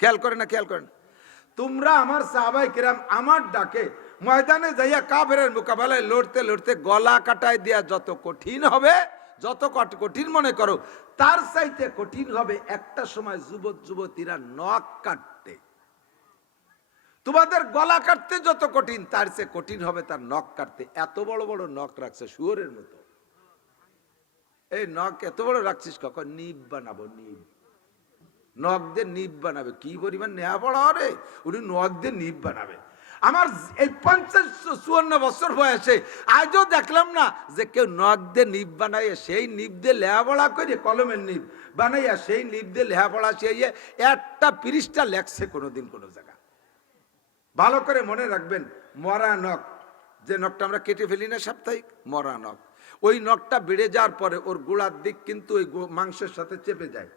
খেয়াল করে না? খেয়াল করেন? তোমরা আমার সাহাবাই কিরাম আমার ডাকে ময়দানে যাইয়া কাফেরের মোকাবেলায় লড়তে লড়তে গলা কাটায় দেয়া যত কঠিন হবে, যত কঠিন মনে করো, তার চাইতে কঠিন হবে একটা সময় যুবক যুবতীরা নখ কাটতে। তোমাদের গলা কাটতে যত কঠিন, তার চেয়ে কঠিন হবে তার নখ কাটতে। এত বড় বড় নখ রাখছে শুয়োরের মতো। এই নখ এত বড় রাখছিস কখন? নিব বানাবো, নিব। নখ দিয়ে নিব বানাবে। কি পরিমাণ নেওয়া পড়া রে, উনি নখ দিয়ে নিব বানাবে। আমার এই 50-54 বছর বয়সে আজও দেখলাম না যে কেউ নখ দিয়ে নিব বানাইয়া সেই নিব দিয়ে লেখাপড়া করে, কলমের নিব বানাইয়া সেই নিব দিয়ে লেখাপড়া শিয়ে একটা পৃষ্ঠা লেখছে কোনোদিন কোনো জায়গা। ভালো করে মনে রাখবেন, মরা নখ, যে নখটা আমরা কেটে ফেলি না সাপ্তাহিক, মরা নখ, ওই নখটা বেড়ে যাওয়ার পরে ওর গোড়ার দিক কিন্তু ওই মাংসের সাথে চেপে যায়।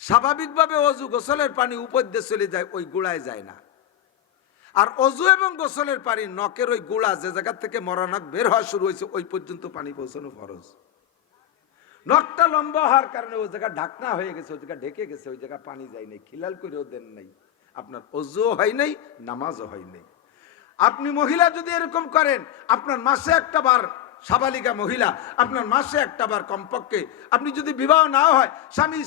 স্বাভাবিকভাবে অজু গোসলের পানি উপর দিয়ে চলে যায়, ওই গোড়ায় যায় না। আর অজু এবং গোসলের পানি নখের ওই গোড়া যে জায়গা থেকে মরা নখ বের হওয়া শুরু হয়েছে ওই পর্যন্ত পানি পৌঁছানো ফরজ। নখটা লম্বা হওয়ার কারণে ওই জায়গা ঢাকনা হয়ে গেছে, ওই জায়গা ঢেকে গেছে, ওই জায়গা পানি যায় নাই, খিলাল করেও দেন নাই, আপনার অজুও হয় নাই, নামাজও হয় নাই। আপনি মহিলা যদি এরকম করেন, আপনার মাসে একটা বার, সাবালিকা মহিলা, আপনার মাসে একটা বার কমপক্ষে, আপনি যদি বিবাহ নাও হয়,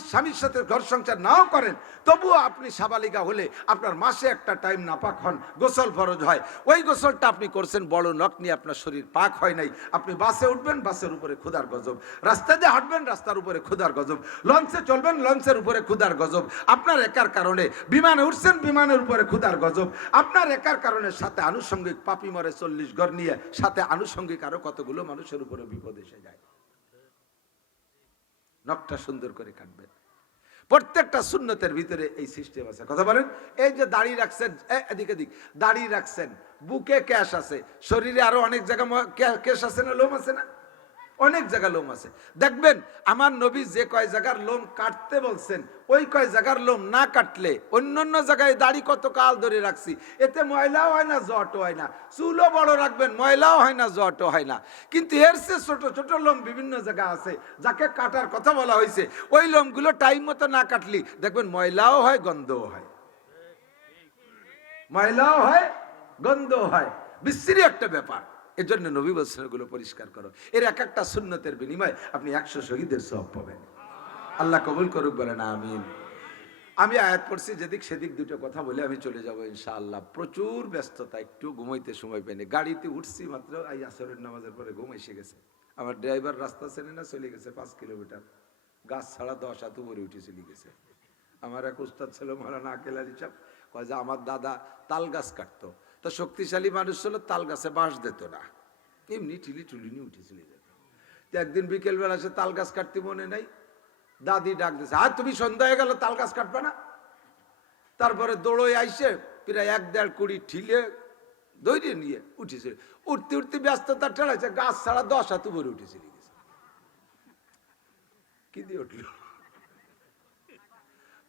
স্বামীর সাথে ঘর সংসার নাও করেন, তবুও আপনি সাবালিকা হলে আপনার মাসে একটা টাইম নাপাক হন, গোসল ফরজ হয়। ওই গোসলটা আপনি করছেন বড় নখ নিয়ে, আপনার শরীর পাক হয় নাই। আপনি বাসে উঠবেন, বাসের উপরে ক্ষুধার গজব, রাস্তায় দিয়ে হাঁটবেন, রাস্তার উপরে ক্ষুধার গজব, লঞ্চে চলবেন, লঞ্চের উপরে ক্ষুধার গজব, আপনার একার কারণে বিমানে উঠছেন, বিমানের উপরে ক্ষুধার গজব, আপনার একার কারণে সাথে আনুষঙ্গিক পাপি মরে 40 ঘর নিয়ে, সাথে আনুষঙ্গিক আরো কতগুলো মানুষের উপরে বিপদ এসে যায়। নখটা সুন্দর করে কাটবেন। প্রত্যেকটা সুন্নতের ভিতরে এই সিস্টেম আছে। কথা বলেন। এই যে দাড়ি রাখছেন, এদিক এদিক দাড়ি রাখছেন, বুকে ক্যাশ আছে, শরীরে আরো অনেক জায়গা ক্যাশ আছে না, লোম আছে না, অনেক জায়গা লোম আছে। দেখবেন আমার নবী যে কয় জায়গার লোম কাটতে বলছেন, ওই কয় জায়গার লোম না কাটলে অন্যান্য জায়গায় দাড়ি কত কাল ধরে রাখছি, এতে ময়লাও হয় না, জটও হয় না। চুলও বড় রাখবেন, ময়লাও হয় না, জটও হয় না। কিন্তু এর চেয়ে ছোট ছোট লোম বিভিন্ন জায়গা আছে যাকে কাটার কথা বলা হয়েছে, ওই লোমগুলো টাইম মতো না কাটলি দেখবেন ময়লাও হয়, গন্ধও হয়, ময়লাও হয়, গন্ধও হয়, বিশ্রী একটা ব্যাপার। এজন্য নবী বলছেন এগুলো পরিষ্কার করো। এর এক একটা সুন্নতের বিনিময়ে আপনি 100 শহীদের সওয়াব পাবেন। আল্লাহ কবুল করুক, বলেন আমিন। আমি আয়াত পড়ছি, যেদিক সেদিক দুটো কথা বলে আমি চলে যাব ইনশাআল্লাহ। প্রচুর ব্যস্ততা, একটু ঘুমাইতে সময় পাইনি। গাড়িতে উঠছি মাত্র, এই আসরের নামাজের পরে ঘুম এসে গেছে। আমার ড্রাইভার রাস্তা চেনে না, চলে গেছে 5 কিলোমিটার, গাছ ছাড়া 10 হাত উপরে উঠে চলে গেছে। আমার এক উস্তাদ ছিল মাওলানা আকেল আলী সাহেব, কয় যে আমার দাদা তাল গাছ কাটতো, তো শক্তিশালী মানুষ ছিল, তাল গাছে বাঁশ দিত না, এমনি ঠিলি টুলি নিয়ে উঠে চলে যেত। তো একদিন বিকেলবেলা সে তাল গাছ কাটতে মনে নাই, দাদি ডাক দিছে, আর তুমি সন্ধ্যা হয়ে গেল তাল গাছ কাটবে না? তারপরে দৌড়ে আইসে প্রায় 1-1.5 কুড়ি ঠিলে দৌড়ে নিয়ে উঠেছিল। উঠতে উঠতে ব্যস্ততা ঠেলাইছে, গাছ ছাড়া 10 হাত উপরে উঠে চলে গেছে। কি দিয়ে উঠল?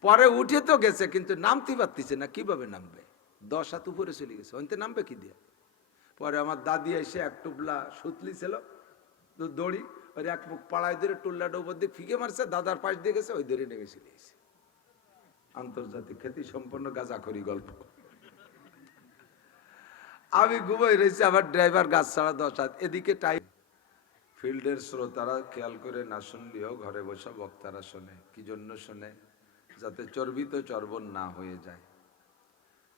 পরে উঠে তো গেছে, কিন্তু নামতে পারতেছে না, কিভাবে নামবে? 10 হাত উপরে চলে গেছে, ওইতে নামবে কি দিয়ে? পরে আমার দাদি এসে এক টুবলা সুতলি ছিল, দড়ি ওই এক মুখ পাড়ায় ধরে টুল্লাটা উপর দিয়ে ফিকে মারছে, দাদার পাশ দিয়ে গেছে, ওই ধরে নেমে চলে গেছে। আন্তর্জাতিক খ্যাতি সম্পন্ন গাঁজাখড়ি গল্প। আমি ঘুমাই রয়েছি, আমার ড্রাইভার গাছ ছাড়া 10 হাত। এদিকে টাইম ফিল্ডের শ্রোতারা খেয়াল করে না শুনলেও ঘরে বসে বক্তারা শোনে। কি জন্য শোনে? যাতে চর্বিত চর্বণ না হয়ে যায়।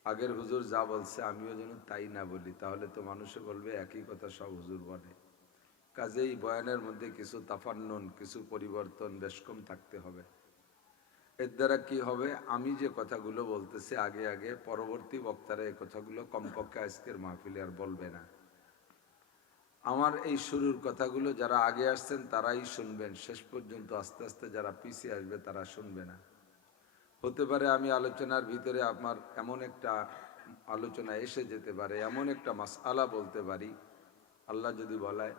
আগের হুজুর যা বলছে আমিও যেন তাই না বলি, তাহলে তো মানুষে বলবে একই কথা সব হুজুর বলে। কাজেই বয়ানের মধ্যে কিছু তাফান্নুন, কিছু পরিবর্তন বেশ কম থাকতে হবে। এর দ্বারা কি হবে, আমি যে কথাগুলো বলতেছি আগে আগে, পরবর্তী বক্তারা এই কথাগুলো কমপক্ষে আজকের মাহফিলে আর বলবে না। আমার এই শুরুর কথাগুলো যারা আগে আসছেন তারাই শুনবেন, শেষ পর্যন্ত আস্তে আস্তে যারা পিছিয়ে আসবে তারা শুনবে না। হতে পারে আমি আলোচনার ভিতরে আমার এমন একটা আলোচনা এসে যেতে পারে, এমন একটা মাসআলা বলতে পারি, আল্লাহ যদি বলায়,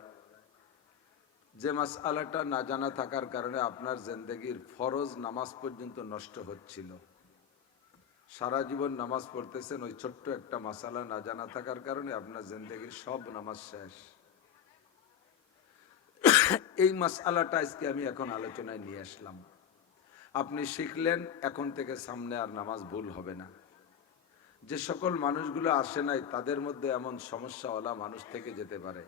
যে মাসআলাটা না জানা থাকার কারণে আপনার জিন্দেগির ফরজ নামাজ পর্যন্ত নষ্ট হচ্ছিল। সারা জীবন নামাজ পড়তেছেন, ওই ছোট্ট একটা মাসআলা না জানা থাকার কারণে আপনার জিন্দেগির সব নামাজ শেষ। এই মাসআলাটা আজকে আমি এখন আলোচনায় নিয়ে আসলাম। আপনি শিখলেন, এখন থেকে সামনে আর নামাজ ভুল হবে না। যে সকল মানুষগুলো আসে নাই তাদের মধ্যে এমন সমস্যাওয়ালা মানুষ থেকে যেতে পারে,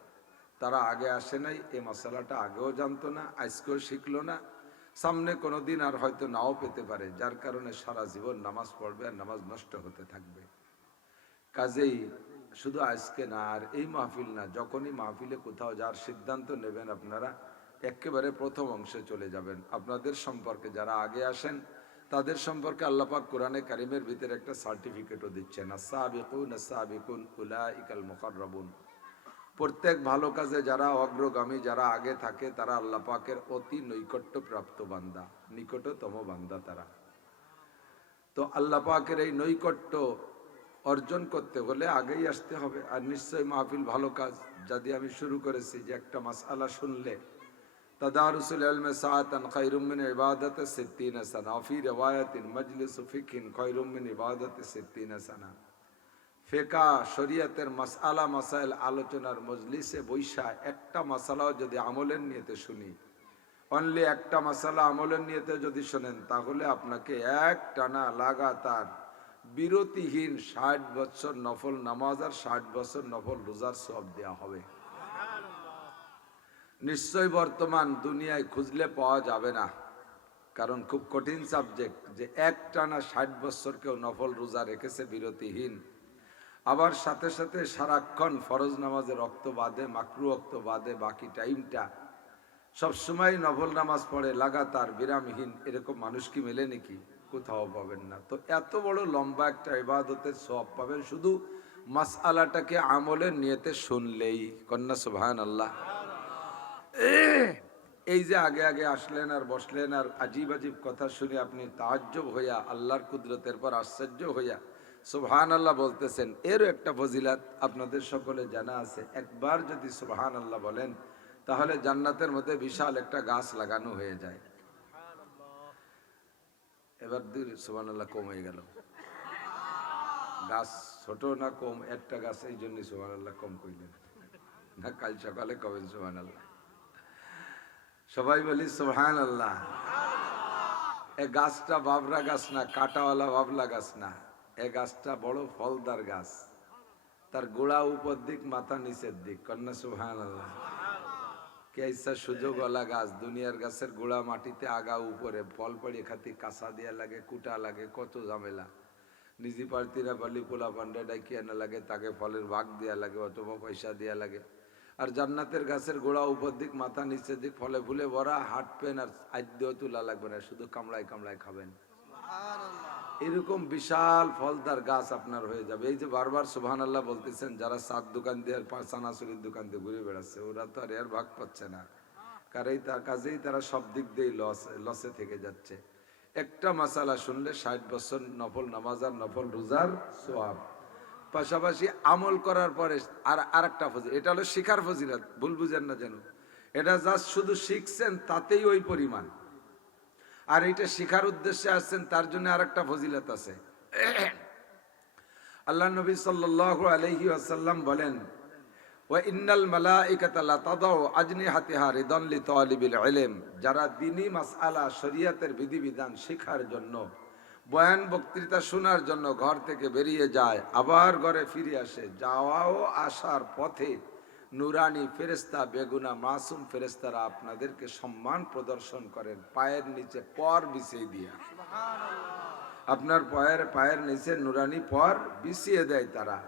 তারা আগে আসে নাই, এই মশালাটা আগেও জানতো না, আজকেও শিখলো না, সামনে কোনোদিন আর হয়তো নাও পেতে পারে, যার কারণে সারা জীবন নামাজ পড়বে আর নামাজ নষ্ট হতে থাকবে। কাজেই শুধু আজকে না, আর এই মাহফিল না, যখনই মাহফিলে কোথাও যাওয়ার সিদ্ধান্ত নেবেন আপনারা একেবারে প্রথম অংশে চলে যাবেন। আপনাদের সম্পর্কে যারা আগে আসেন তাদের সম্পর্কে আল্লাহ পাক কোরআনে কারিমের ভিতরে একটা সার্টিফিকেটও দিচ্ছেন, আস-সাবিকুন আস-সাবিকুন উলাইকাল মুকাররাবুন। প্রত্যেক ভালো কাজে যারা অগ্রগামী, যারা আগে থাকে, তারা আল্লাহ পাকের অতি নৈকট্য প্রাপ্ত বান্দা, নিকটতম বান্দা তারা। তো আল্লাহ পাকের এই নৈকট্য অর্জন করতে হলে আগেই আসতে হবে। আর নিশ্চয়ই মাহফিল ভালো কাজ, যদি আমি শুরু করেছি যে একটা মাসআলা শুনলে তাদারুসুল ইলমি সাআতান খায়রুম মিন ইবাদাতি 60 সানা, ফি রিওয়ায়াতিন মাজলিসু ফিকহিন খায়রুম মিন ইবাদাতি 60 সানা। ফিকহ শরীয়তের মাসআলা মাসাইল আলোচনার মজলিসে বৈশা একটা মাসালাও যদি আমলের নিয়তে শুনি, অনলি একটা মাসালা আমলের নিয়তে যদি শোনেন, তাহলে আপনাকে এক টানা লাগাতার বিরতিহীন 60 বছর নফল নামাজ আর 60 বছর নফল রোজার সওয়াব দেওয়া হবে। নিশ্চয় বর্তমান দুনিয়ায় খুঁজলে পাওয়া যাবে না, কারণ খুব কঠিন সাবজেক্ট যে এক টানা 60 বছর কেউ নফল রোজা রেখেছে বিরতিহীন, আবার সাথে সাথে সারাক্ষণ ফরজ নামাজের রক্ত বাদে, মাকরু রক্ত বাদে বাকি টাইমটা সবসময় নফল নামাজ পড়ে লাগাতার বিরামহীন, এরকম মানুষ কি মেলে নাকি? কোথাও পাবেন না। তো এত বড় লম্বা একটা ইবাদতের সওয়াব পাবেন শুধু মাসআলাটাকে আমলের নিয়তে শুনলেই। কন্যা সুবহানাল্লাহ। এই যে আগে আগে আসলেন আর বসলেন আর আজীব আজীব কথা শুনে আপনি তাআজ্জুব হইয়া আল্লাহর কুদরতের পর আশ্চর্য হইয়া সুবহানাল্লাহ বলতেছেন, এরও একটা ফজিলাত আপনাদের সকলে জানা আছে। একবার যদি সুবহানাল্লাহ বলেন তাহলে জান্নাতের মধ্যে বিশাল একটা গাছ লাগানো হয়ে যায়। এবার সুবহানাল্লাহ কম হয়ে গেল, গাছ ছোট না কম? একটা গাছ, এই জন্য সুবহানাল্লাহ কম কইলেন না, কাল সকালে কবেন সুবহানাল্লাহ। সবাই বলি সুবহানাল্লাহ। এ গাছটা বাবরা গাছ না, কাটাওয়ালা বাবলা গাছ না, এ গাছটা বড় ফলদার গাছ, তার গোড়া উপর দিক মাথা নিচের দিক। কন্যা সুবহানাল্লাহ। কেসা সুযোগওয়ালা গাছ, দুনিয়ার গাছের গোড়া মাটিতে, আগা উপরে, ফল পড়ে খাতি কাঁচা দিয়া লাগে, কুটা লাগে, কত ঝামেলা। নিজি প্রার্থীরা বলি পোলা পান্ডে ডাকিয়া না লাগে, তাকে ফলের ভাগ দেওয়া লাগে অথবা পয়সা দেওয়া লাগে। আর জান্নাতের গাছের গোড়া উপর দিক মাথা নিচের দিক ফলে ফুলে ভরা, হাঁটবেন আর আদ্যও তোলা লাগবে না, শুধু কামড়ায় কামড়ায় খাবেন। এরকম বিশাল ফলদার গাছ আপনার হয়ে যাবে। এই যে বারবার সুবহানাল্লাহ বলতেছেন, যারা সাত দোকান দিয়ে আর চানাচুরির দোকান দিয়ে ঘুরে বেড়াচ্ছে, ওরা তো আর এর ভাগ পাচ্ছে না, কাজেই তারা সব দিক দিয়ে লসে থেকে যাচ্ছে। একটা মাসালা শুনলে 60 বছর নফল নামাজ আর নফল রোজার সওয়াব, পাশাপাশি আমল করার পরে আর একটা ফজিলত, এটা হলো শিখার ফজিলত, ভুল বুঝেন না যেন। এটা জাস্ট শুধু শিখছেন তাতেই ওই পরিমাণ, আর এটা শিখার উদ্দেশ্যে আসছেন তার জন্য আরেকটা ফজিলত আছে। আল্লাহ নবী সাল্লাল্লাহু আলাইহি ওয়াসাল্লাম বলেন, ওয়া ইন্নাল মালাইকাতা লা তাদাউ আজনিহাতিহা রিদান লিতালিবিল ইলম। যারা দ্বীনি মাসআলা শরীয়তের বিধিবিধান শেখার জন্য, বয়ান বক্তৃতা শোনার জন্য ঘর থেকে বেরিয়ে যায়, আবার ঘরে ফিরে আসে, যাওয়া ও আসার পথে নুরানি ফেরেশতা, বেগুনা মাসুম ফেরেশতারা আপনাদেরকে সম্মান প্রদর্শন করেন পায়ের নিচে পর বিছিয়ে দিয়া। আপনার পায়ের নিচে নুরানি পর বিছিয়ে দেয় তারা।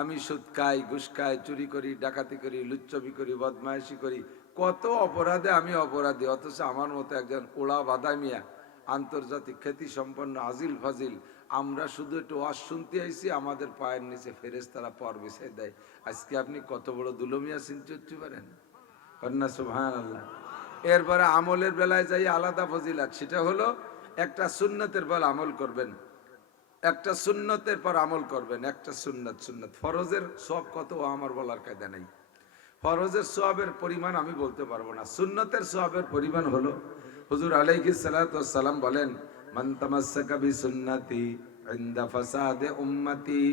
আমি সুদ খাই, ঘুষ খাই, চুরি করি, ডাকাতি করি, লুচ্চবি করি, বদমাইশি করি, কত অপরাধে আমি অপরাধী, অথচ আমার মতো একজন ওড়া বাদামিয়া আন্তর্জাতিক খ্যাতি সম্পন্ন আজিল ফাজিল, আমরা শুধু একটু ওয়াজ শুনতে আইছি, আমাদের পায়ের নিচে ফেরেশতারা পর বিছিয়ে দেয়। আজকে আপনি কত বড় দুলমিয়া চিন্তা করতে পারেন? কন্যা সুবহানাল্লাহ। এরপরে আমলের বেলায় যাই আলাদা ফজিলাত, সেটা হলো একটা সুন্নতের পর আমল করবেন, একটা সুন্নতের পর আমল করবেন, একটা সুন্নত। ফরজের সওয়াব কত আমার বলার কায়দা নাই, ফরজের সওয়াবের পরিমাণ আমি বলতে পারবো না। সুন্নতের সওয়াবের পরিমাণ হলো, হুজুর আলাইহিস সালাতু ওয়াস সালাম বলেন, মান তামাসসাকা বিসুন্নতি ইনদা ফাসাদে উম্মতি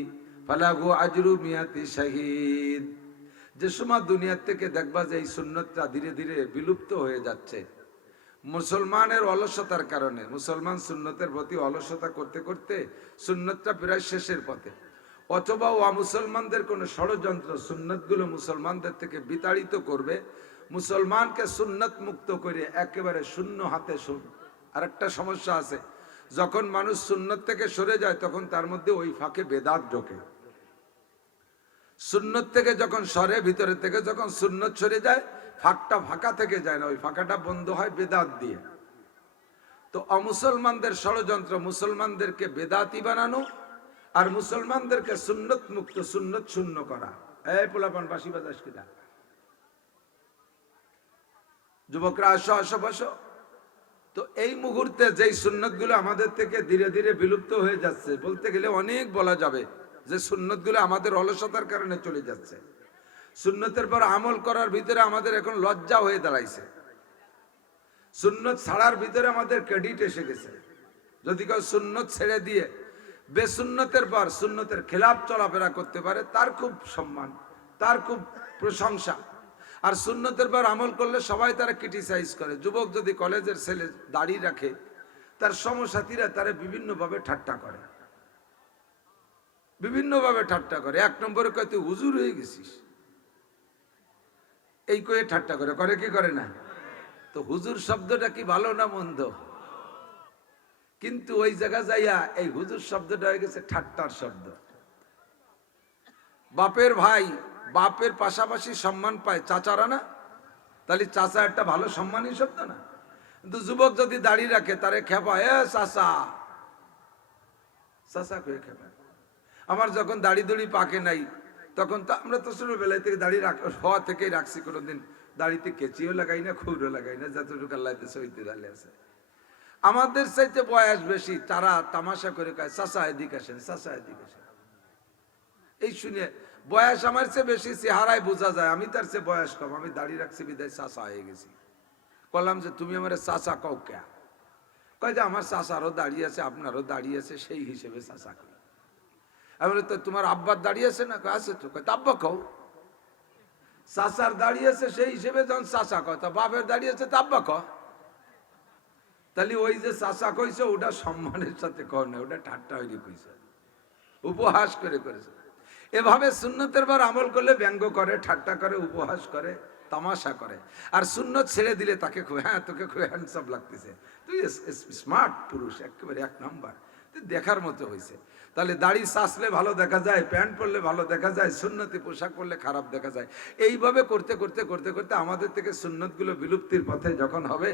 ফালাহু আজরু মিয়াতি শাহীদ। যে সময় দুনিয়া থেকে দেখবা যে এই সুন্নতটা ধীরে ধীরে বিলুপ্ত হয়ে যাচ্ছে, মুসলমানের অলসতার কারণে, মুসলমান সুন্নতের প্রতি অলসতা করতে করতে সুন্নতটা প্রায় শেষের পথে, অথবা মুসলমানদের কোন ষড়যন্ত্র সুন্নতগুলো মুসলমানদের থেকে বিতাড়িত করবে, মুসলমানকে সুন্নত মুক্ত করে একেবারে শূন্য হাতে। আর একটা সমস্যা আছে, যখন মানুষ সুন্নত থেকে সরে যায় তখন তার মধ্যে ওই ফাঁকে বেদাত ঢোকে। সুন্নত থেকে যখন সরে, ভিতরে থেকে যখন সুন্নত সরে যায়, ফাঁকটা ফাঁকা থেকে যায় না, ওই ফাঁকাটা বন্ধ হয় বেদাত দিয়ে। তো অমুসলমানদের ষড়যন্ত্র মুসলমানদেরকে বেদাতি বানানো আর মুসলমানদেরকে সুন্নত মুক্ত, সুন্নত শূন্য করা। এই পোলাপান বাঁশি বাজাস কিনা, যুবকরা আসো আসো বসো। তো এই মুহূর্তে যেই সুন্নতগুলো আমাদের থেকে ধীরে ধীরে বিলুপ্ত হয়ে যাচ্ছে, বলতে গেলে অনেক বলা যাবে যে সুন্নতগুলো আমাদের অলসতার কারণে চলে যাচ্ছে। সুন্নতের পর আমল করার ভিতরে আমাদের এখন লজ্জা হয়ে দাঁড়াইছে। সুন্নত ছাড়ার ভিতরে আমাদের ক্রেডিট এসে গেছে। যদি কেউ সুন্নত ছেড়ে দিয়ে বেসুন্নতের পর সুন্নতের খেলাফ চলাফেরা করতে পারে, তার খুব সম্মান, তার খুব প্রশংসা। আর সুন্নতের পর আমল করলে সবাই তারা ক্রিটিসাইজ করে। যুবক যদি কলেজের ছেলে দাড়ি রাখে, তার সমসাথীরা তারা বিভিন্নভাবে ঠাট্টা করে, বিভিন্নভাবে ঠাট্টা করে। এক নম্বরে কয় তুই হুজুর হয়ে গেছিস, এই কয়ে ঠাট্টা করে, করে কি করে না? তো হুজুর শব্দটা কি ভালো না মন্দ? কিন্তু ওই জায়গা যাইয়া এই হুজুর শব্দটা হয়ে গেছে ঠাট্টার শব্দ। বাপের ভাই বাপের পাশাপাশি সম্মান পায় চাচারা না, তাহলে চাচা একটা ভালো সম্মানী শব্দ না? কিন্তু যুবক যদি দাড়ি রাখে তারে খেপা, এ চাচা, চাচা কয়ে খেপা। আমার যখন দাড়ি দড়ি পাকে নাই, তখন তো আমরা তো ছোটবেলায় থেকে দাড়ি হওয়া থেকেই রাখছি, কোনোদিন দাড়িতে কেচিও লাগাই না, খুঁড়ো লাগাই না, যতটুকু আল্লাহতে সইতে দাঁড়িয়ে আছে। আমাদের চাইতে বয়স বেশি, তারা তামাশা করে কয় চাচা এদিকে আসেন, চাচা এদিকে আসেন। এই শুনে বয়স আমার চেয়ে বেশি, চেহারায় বোঝা যায় আমি তার চেয়ে বয়স কম। আমি দাড়ি রাখছি বিদায় চাচা হয়ে গেছি। বললাম যে তুমি আমার চাচা কও কে? কয় যে আমার চাচারও দাঁড়িয়ে আছে, আপনারও দাঁড়িয়ে আছে, সেই হিসেবে চাচা কই। আমি বলি তো তোমার আব্বার দাঁড়িয়ে আছে না? আছে তো। কয় আব্বা কও। চাচার দাঁড়িয়ে আছে সেই হিসেবে যখন চাচা কয়, তা বাপের দাঁড়িয়ে আছে তা আব্বা ক। তাহলে ওই যে চাচা কইছে ওটা সম্মানের সাথে কর না, ওটা ঠাট্টা হইলে কইছে, উপহাস করে করেছে। এভাবে সুন্নতের পর আমল করলে ব্যঙ্গ করে, ঠাট্টা করে, উপহাস করে, তামাশা করে। আর সুন্নত ছেড়ে দিলে তাকে খুব, হ্যাঁ তোকে খুব হ্যান্ডসাম লাগতেছে, তুই স্মার্ট পুরুষ, একেবারে এক নাম্বার, তুই দেখার মতো হয়েছে। তাহলে দাড়ি চাষলে ভালো দেখা যায়, প্যান্ট পরলে ভালো দেখা যায়, সুন্নতি পোশাক পরলে খারাপ দেখা যায়। এইভাবে করতে করতে করতে করতে আমাদের থেকে সুন্নতগুলো বিলুপ্তির পথে যখন হবে,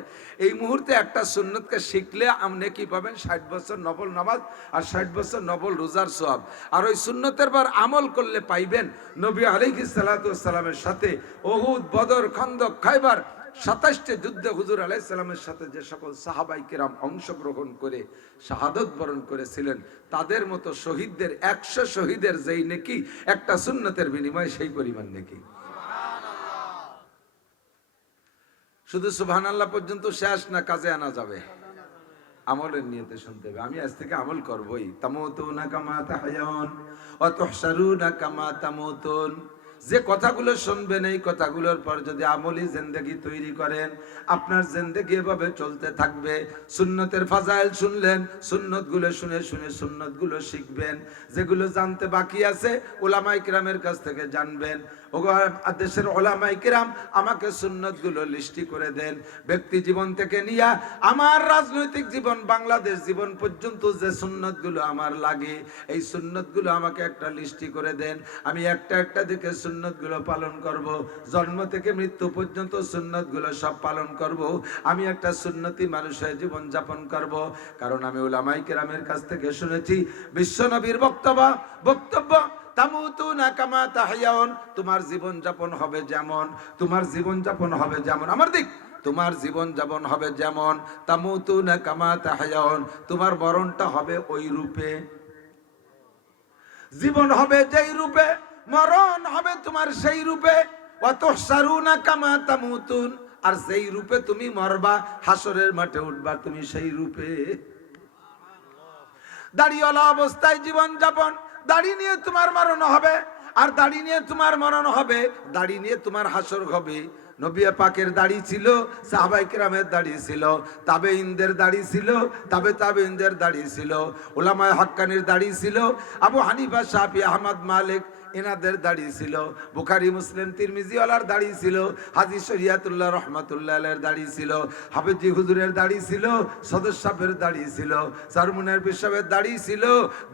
এই মুহূর্তে একটা সুন্নতকে শিখলে আপনি কি পাবেন? 60 বছর নফল নামাজ আর 60 বছর নফল রোজার সওয়াব। আর ওই সুন্নতের পর আমল করলে পাইবেন নবী আলাইহিস সালাতু ওয়াস সালামের সাথে উহুদ, বদর, খন্দক, খায়বার 27টি যুদ্ধে হুজুর আলাইহিস সালামের সাথে যে সকল সাহাবাই কিরাম অংশগ্রহণ করে শাহাদত বরণ করেছিলেন, তাদের মতো শহীদদের 100 শহীদের যেই নেকি একটা সুন্নতের বিনিময়ে, সেই পরিমাণ নেকি। শুধু সুবহানাল্লাহ পর্যন্ত শেষ না, কাজে আনা যাবে, আমলের নিয়তে শুনতে হবে। আমি আজ থেকে আমল করবই। তামুতুনা কামা তাহয়াউন ওয়া তুহশারুনা কামা তামুতুন। যে কথাগুলো শুনবেন, এই কথাগুলোর পর যদি আমলি জিন্দেগি তৈরি করেন, আপনার জিন্দেগি এভাবে চলতে থাকবে। সুন্নতের ফাজাইল শুনলেন, সুন্নতগুলো শুনে শুনে সুন্নতগুলো শিখবেন। যেগুলো জানতে বাকি আছে উলামায়ে কিরামের কাছ থেকে জানবেন। ওগো দেশের উলামায়ে কিরাম, আমাকে সুন্নতগুলো লিস্টি করে দেন। ব্যক্তি জীবন থেকে নিয়ে আমার রাজনৈতিক জীবন, বাংলাদেশ জীবন পর্যন্ত যে সুন্নতগুলো আমার লাগে, এই সুন্নতগুলো আমাকে একটা লিস্টি করে দেন। আমি একটা একটা দিকে সুন্নতগুলো পালন করব। জন্ম থেকে মৃত্যু পর্যন্ত সুন্নতগুলো সব পালন করব। আমি একটা সুন্নতি মানুষ হয়ে জীবন যাপন করব। কারণ আমি উলামায়ে কিরামের কাছ থেকে শুনেছি, বিশ্বনবীর বক্তব্য তামুতুনা কামা তাহয়াউন। তোমার জীবন যাপন হবে যেমন, তোমার জীবন যাপন হবে যেমন, আমার দিক, তোমার জীবন যাপন হবে যেমন, তামুতুনা কামা তাহয়াউন, তোমার মরণটা হবে ওই রূপে। জীবন হবে যেই রূপে, মরণ হবে তোমার সেই রূপে। ওয়া তুহশারুনা কামা তামুতুন, আর যেই রূপে তুমি মরবা, হাসরের মাঠে উঠবা তুমি সেই রূপে। দাড়িওয়ালা অবস্থায় জীবন যাপন, দাড়ি নিয়ে তোমার মরণ হবে, আর দাড়ি নিয়ে তোমার মরণ হবে, দাড়ি নিয়ে তোমার হাসর হবে। নবী পাকের দাড়ি ছিল, সাহাবায়ে কেরামের দাড়ি ছিল, তাবেঈনদের দাড়ি ছিল, তাবেঈনদের দাড়ি ছিল, উলামায়ে হাক্কানির দাড়ি ছিল, আবু হানিফা, শাফি, আহমদ, মালিক এনাদের দাড়ি ছিল, বুখারী, মুসলিম, তিরমিজি ওয়ালার দাড়ি ছিল, হাজী শরিয়াতুল্লাহ রহমাতুল্লাহ আলাইহির দাড়ি ছিল, হাফেজি হুজুরের দাড়ি ছিল, সদর সাহেবের দাড়ি ছিল, সারমুনের বিশ্ববের দাড়ি ছিল।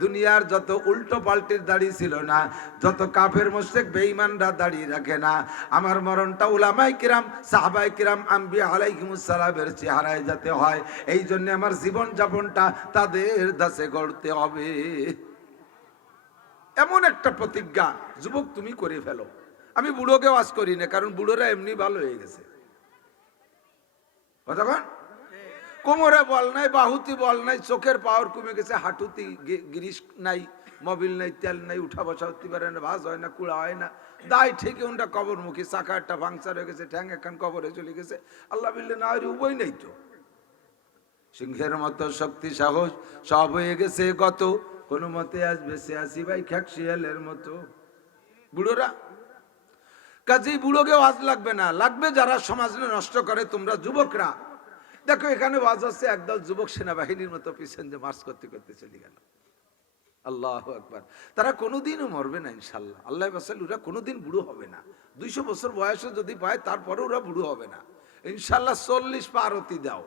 দুনিয়ার যত উল্টো পাল্টির দাড়ি ছিল না, যত কাফের মুশরিক বেঈমানরা দাড়ি রাখে না। আমার মরণটা উলামায়ে কিরাম, সাহাবায়ে কিরাম, আম্বিয়া আলাইহিমুস সালামের চেহারায় যাতে হয়, এই জন্য আমার জীবন যাপনটা তাদের দাসে গড়তে হবে। এমন একটা প্রতিজ্ঞা যুবক তুমি করে ফেলো। আমি বুড়োকে ওয়াজ করি না, কারণ বুড়োরা এমনি ভালো হয়ে গেছে। কতক্ষণ কোমরে বল নাই, বাহুতি বল নাই, চোখের পাওয়ার কমে গেছে, হাঁটুতি গিরিশ নাই, মোবিল নাই, তেল নাই, উঠা বসা হতে পারে না, ভাজ হয় না, কুড়া হয় না, দায় ঠিকই ওটা কবরমুখী, চাকা একটা ভাঙচার হয়ে গেছে, ঠ্যাং একখান কবরে চলে গেছে। আল্লাহ বিল্লে না উপায় নেই তো। সিংহের মতো শক্তি সাহস সব হয়ে গেছে কত, কোন মতে আসবে সে আসি ভাই খ্যাক শিয়ালের মতো। বুড়োরা কাজেই বুড়োকে ওয়াজ লাগবে না, লাগবে যারা সমাজ নষ্ট করে, তোমরা যুবকরা। দেখো এখানে ওয়াজ হচ্ছে, একদল যুবক সেনাবাহিনীর মতো পিছন যে মার্চ করতে করতে চলে গেল। আল্লাহু আকবার। তারা কোনোদিনও মরবে না ইনশাল্লাহ, আল্লাহ বাসাল, ওরা কোনোদিন বুড়ো হবে না। 200 বছর বয়সে যদি পায় তারপরে ওরা বুড়ো হবে না ইনশাল্লাহ। 40 পার হতে দাও,